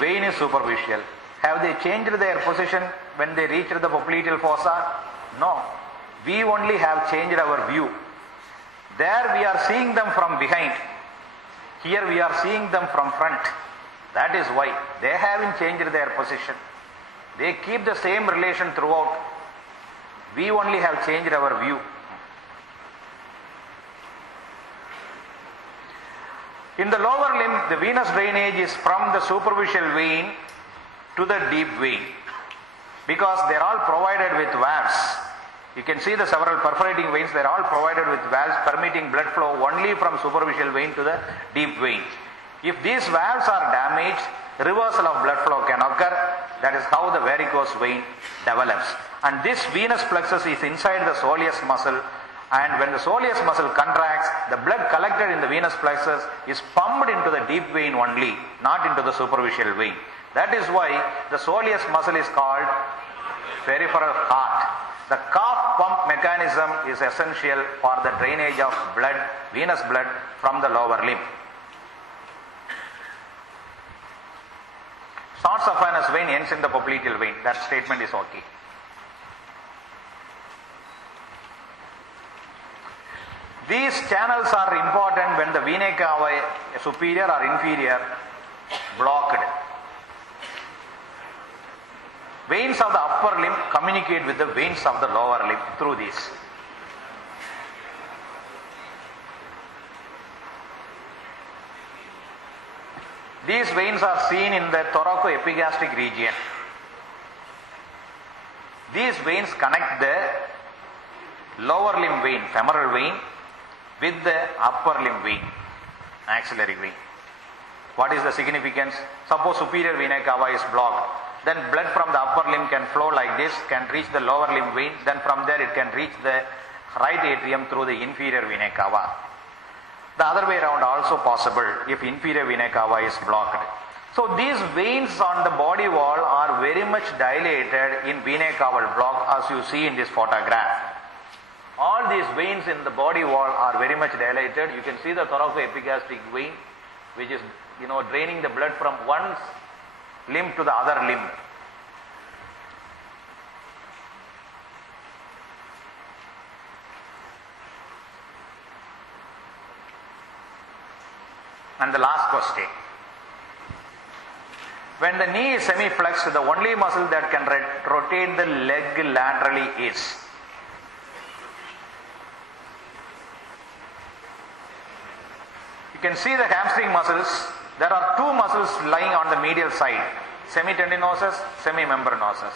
vein is superficial. Have they changed their position when they reached the popliteal fossa? No. We only have changed our view. There we are seeing them from behind. Here we are seeing them from front. That is why they haven't changed their position. They keep the same relation throughout. We only have changed our view. In the lower limb, the venous drainage is from the superficial vein to the deep vein, because they are all provided with valves. You can see the several perforating veins, they are all provided with valves permitting blood flow only from superficial vein to the deep vein. If these valves are damaged, reversal of blood flow can occur. That is how the varicose vein develops. And this venous plexus is inside the soleus muscle, and when the soleus muscle contracts, the blood collected in the venous plexus is pumped into the deep vein only, not into the superficial vein. That is why the soleus muscle is called peripheral heart. The calf pump mechanism is essential for the drainage of blood, venous blood from the lower limb. Short saphenous vein ends in the popliteal vein. That statement is okay. These channels are important when the venae cava superior or inferior blocked. Veins of the upper limb communicate with the veins of the lower limb through these. These veins are seen in the thoracoepigastric region. These veins connect the lower limb vein, femoral vein, with the upper limb vein, axillary vein. What is the significance? Suppose superior venae cava is blocked. Then blood from the upper limb can flow like this, can reach the lower limb vein, then from there it can reach the right atrium through the inferior venae cava. The other way around also possible if inferior venae cava is blocked. So these veins on the body wall are very much dilated in venae caval block, as you see in this photograph. All these veins in the body wall are very much dilated. You can see the thoracoepigastric vein, which is draining the blood from one limb to the other limb. And the last question. When the knee is semi-flexed, the only muscle that can rotate the leg laterally is. You can see the hamstring muscles. There are two muscles lying on the medial side, semitendinosus, semimembranosus.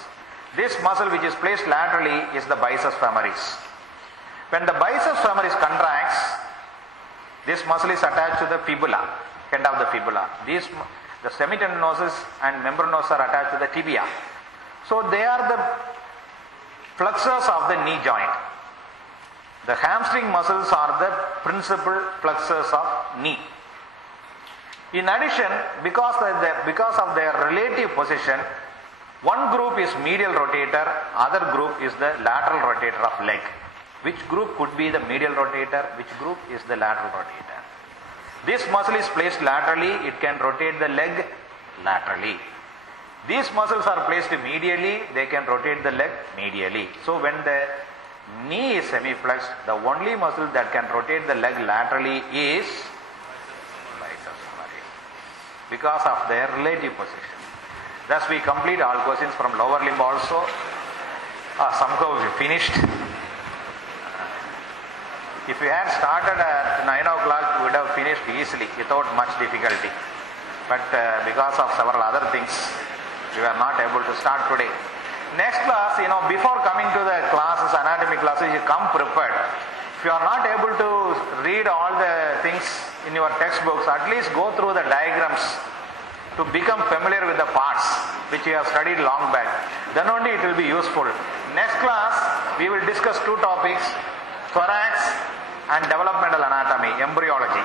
This muscle which is placed laterally is the biceps femoris. When the biceps femoris contracts, this muscle is attached to the fibula, end of the fibula. The semitendinosus and membranosus are attached to the tibia. So they are the flexors of the knee joint. The hamstring muscles are the principal flexors of knee. In addition, because of their relative position, one group is medial rotator, other group is the lateral rotator of leg. Which group could be the medial rotator? Which group is the lateral rotator? This muscle is placed laterally, it can rotate the leg laterally. These muscles are placed medially, they can rotate the leg medially. So when the knee is semiflexed, the only muscle that can rotate the leg laterally is biceps femoris, because of their relative position. Thus we complete all questions from lower limb also. Somehow we finished. If we had started at 9 o'clock, we would have finished easily without much difficulty. But because of several other things, we were not able to start today. Next class, before coming to the classes, anatomy classes, you come prepared. If you are not able to read all the things in your textbooks, at least go through the diagrams to become familiar with the parts which you have studied long back. Then only it will be useful. Next class, we will discuss two topics: thorax and developmental anatomy, embryology.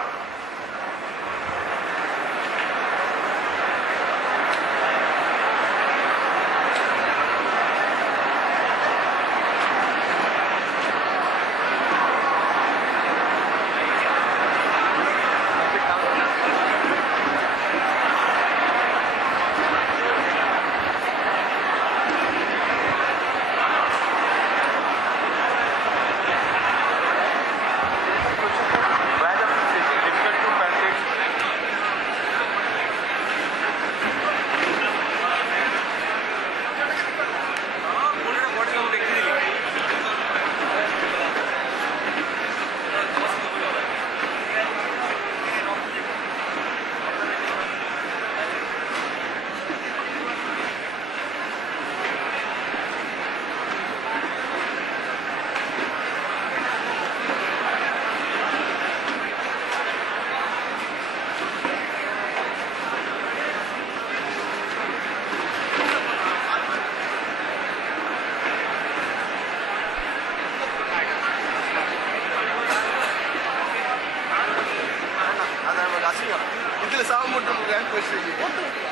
ഇതിൽ സാമൂട്ടും ഞാൻ question ചെയ്യും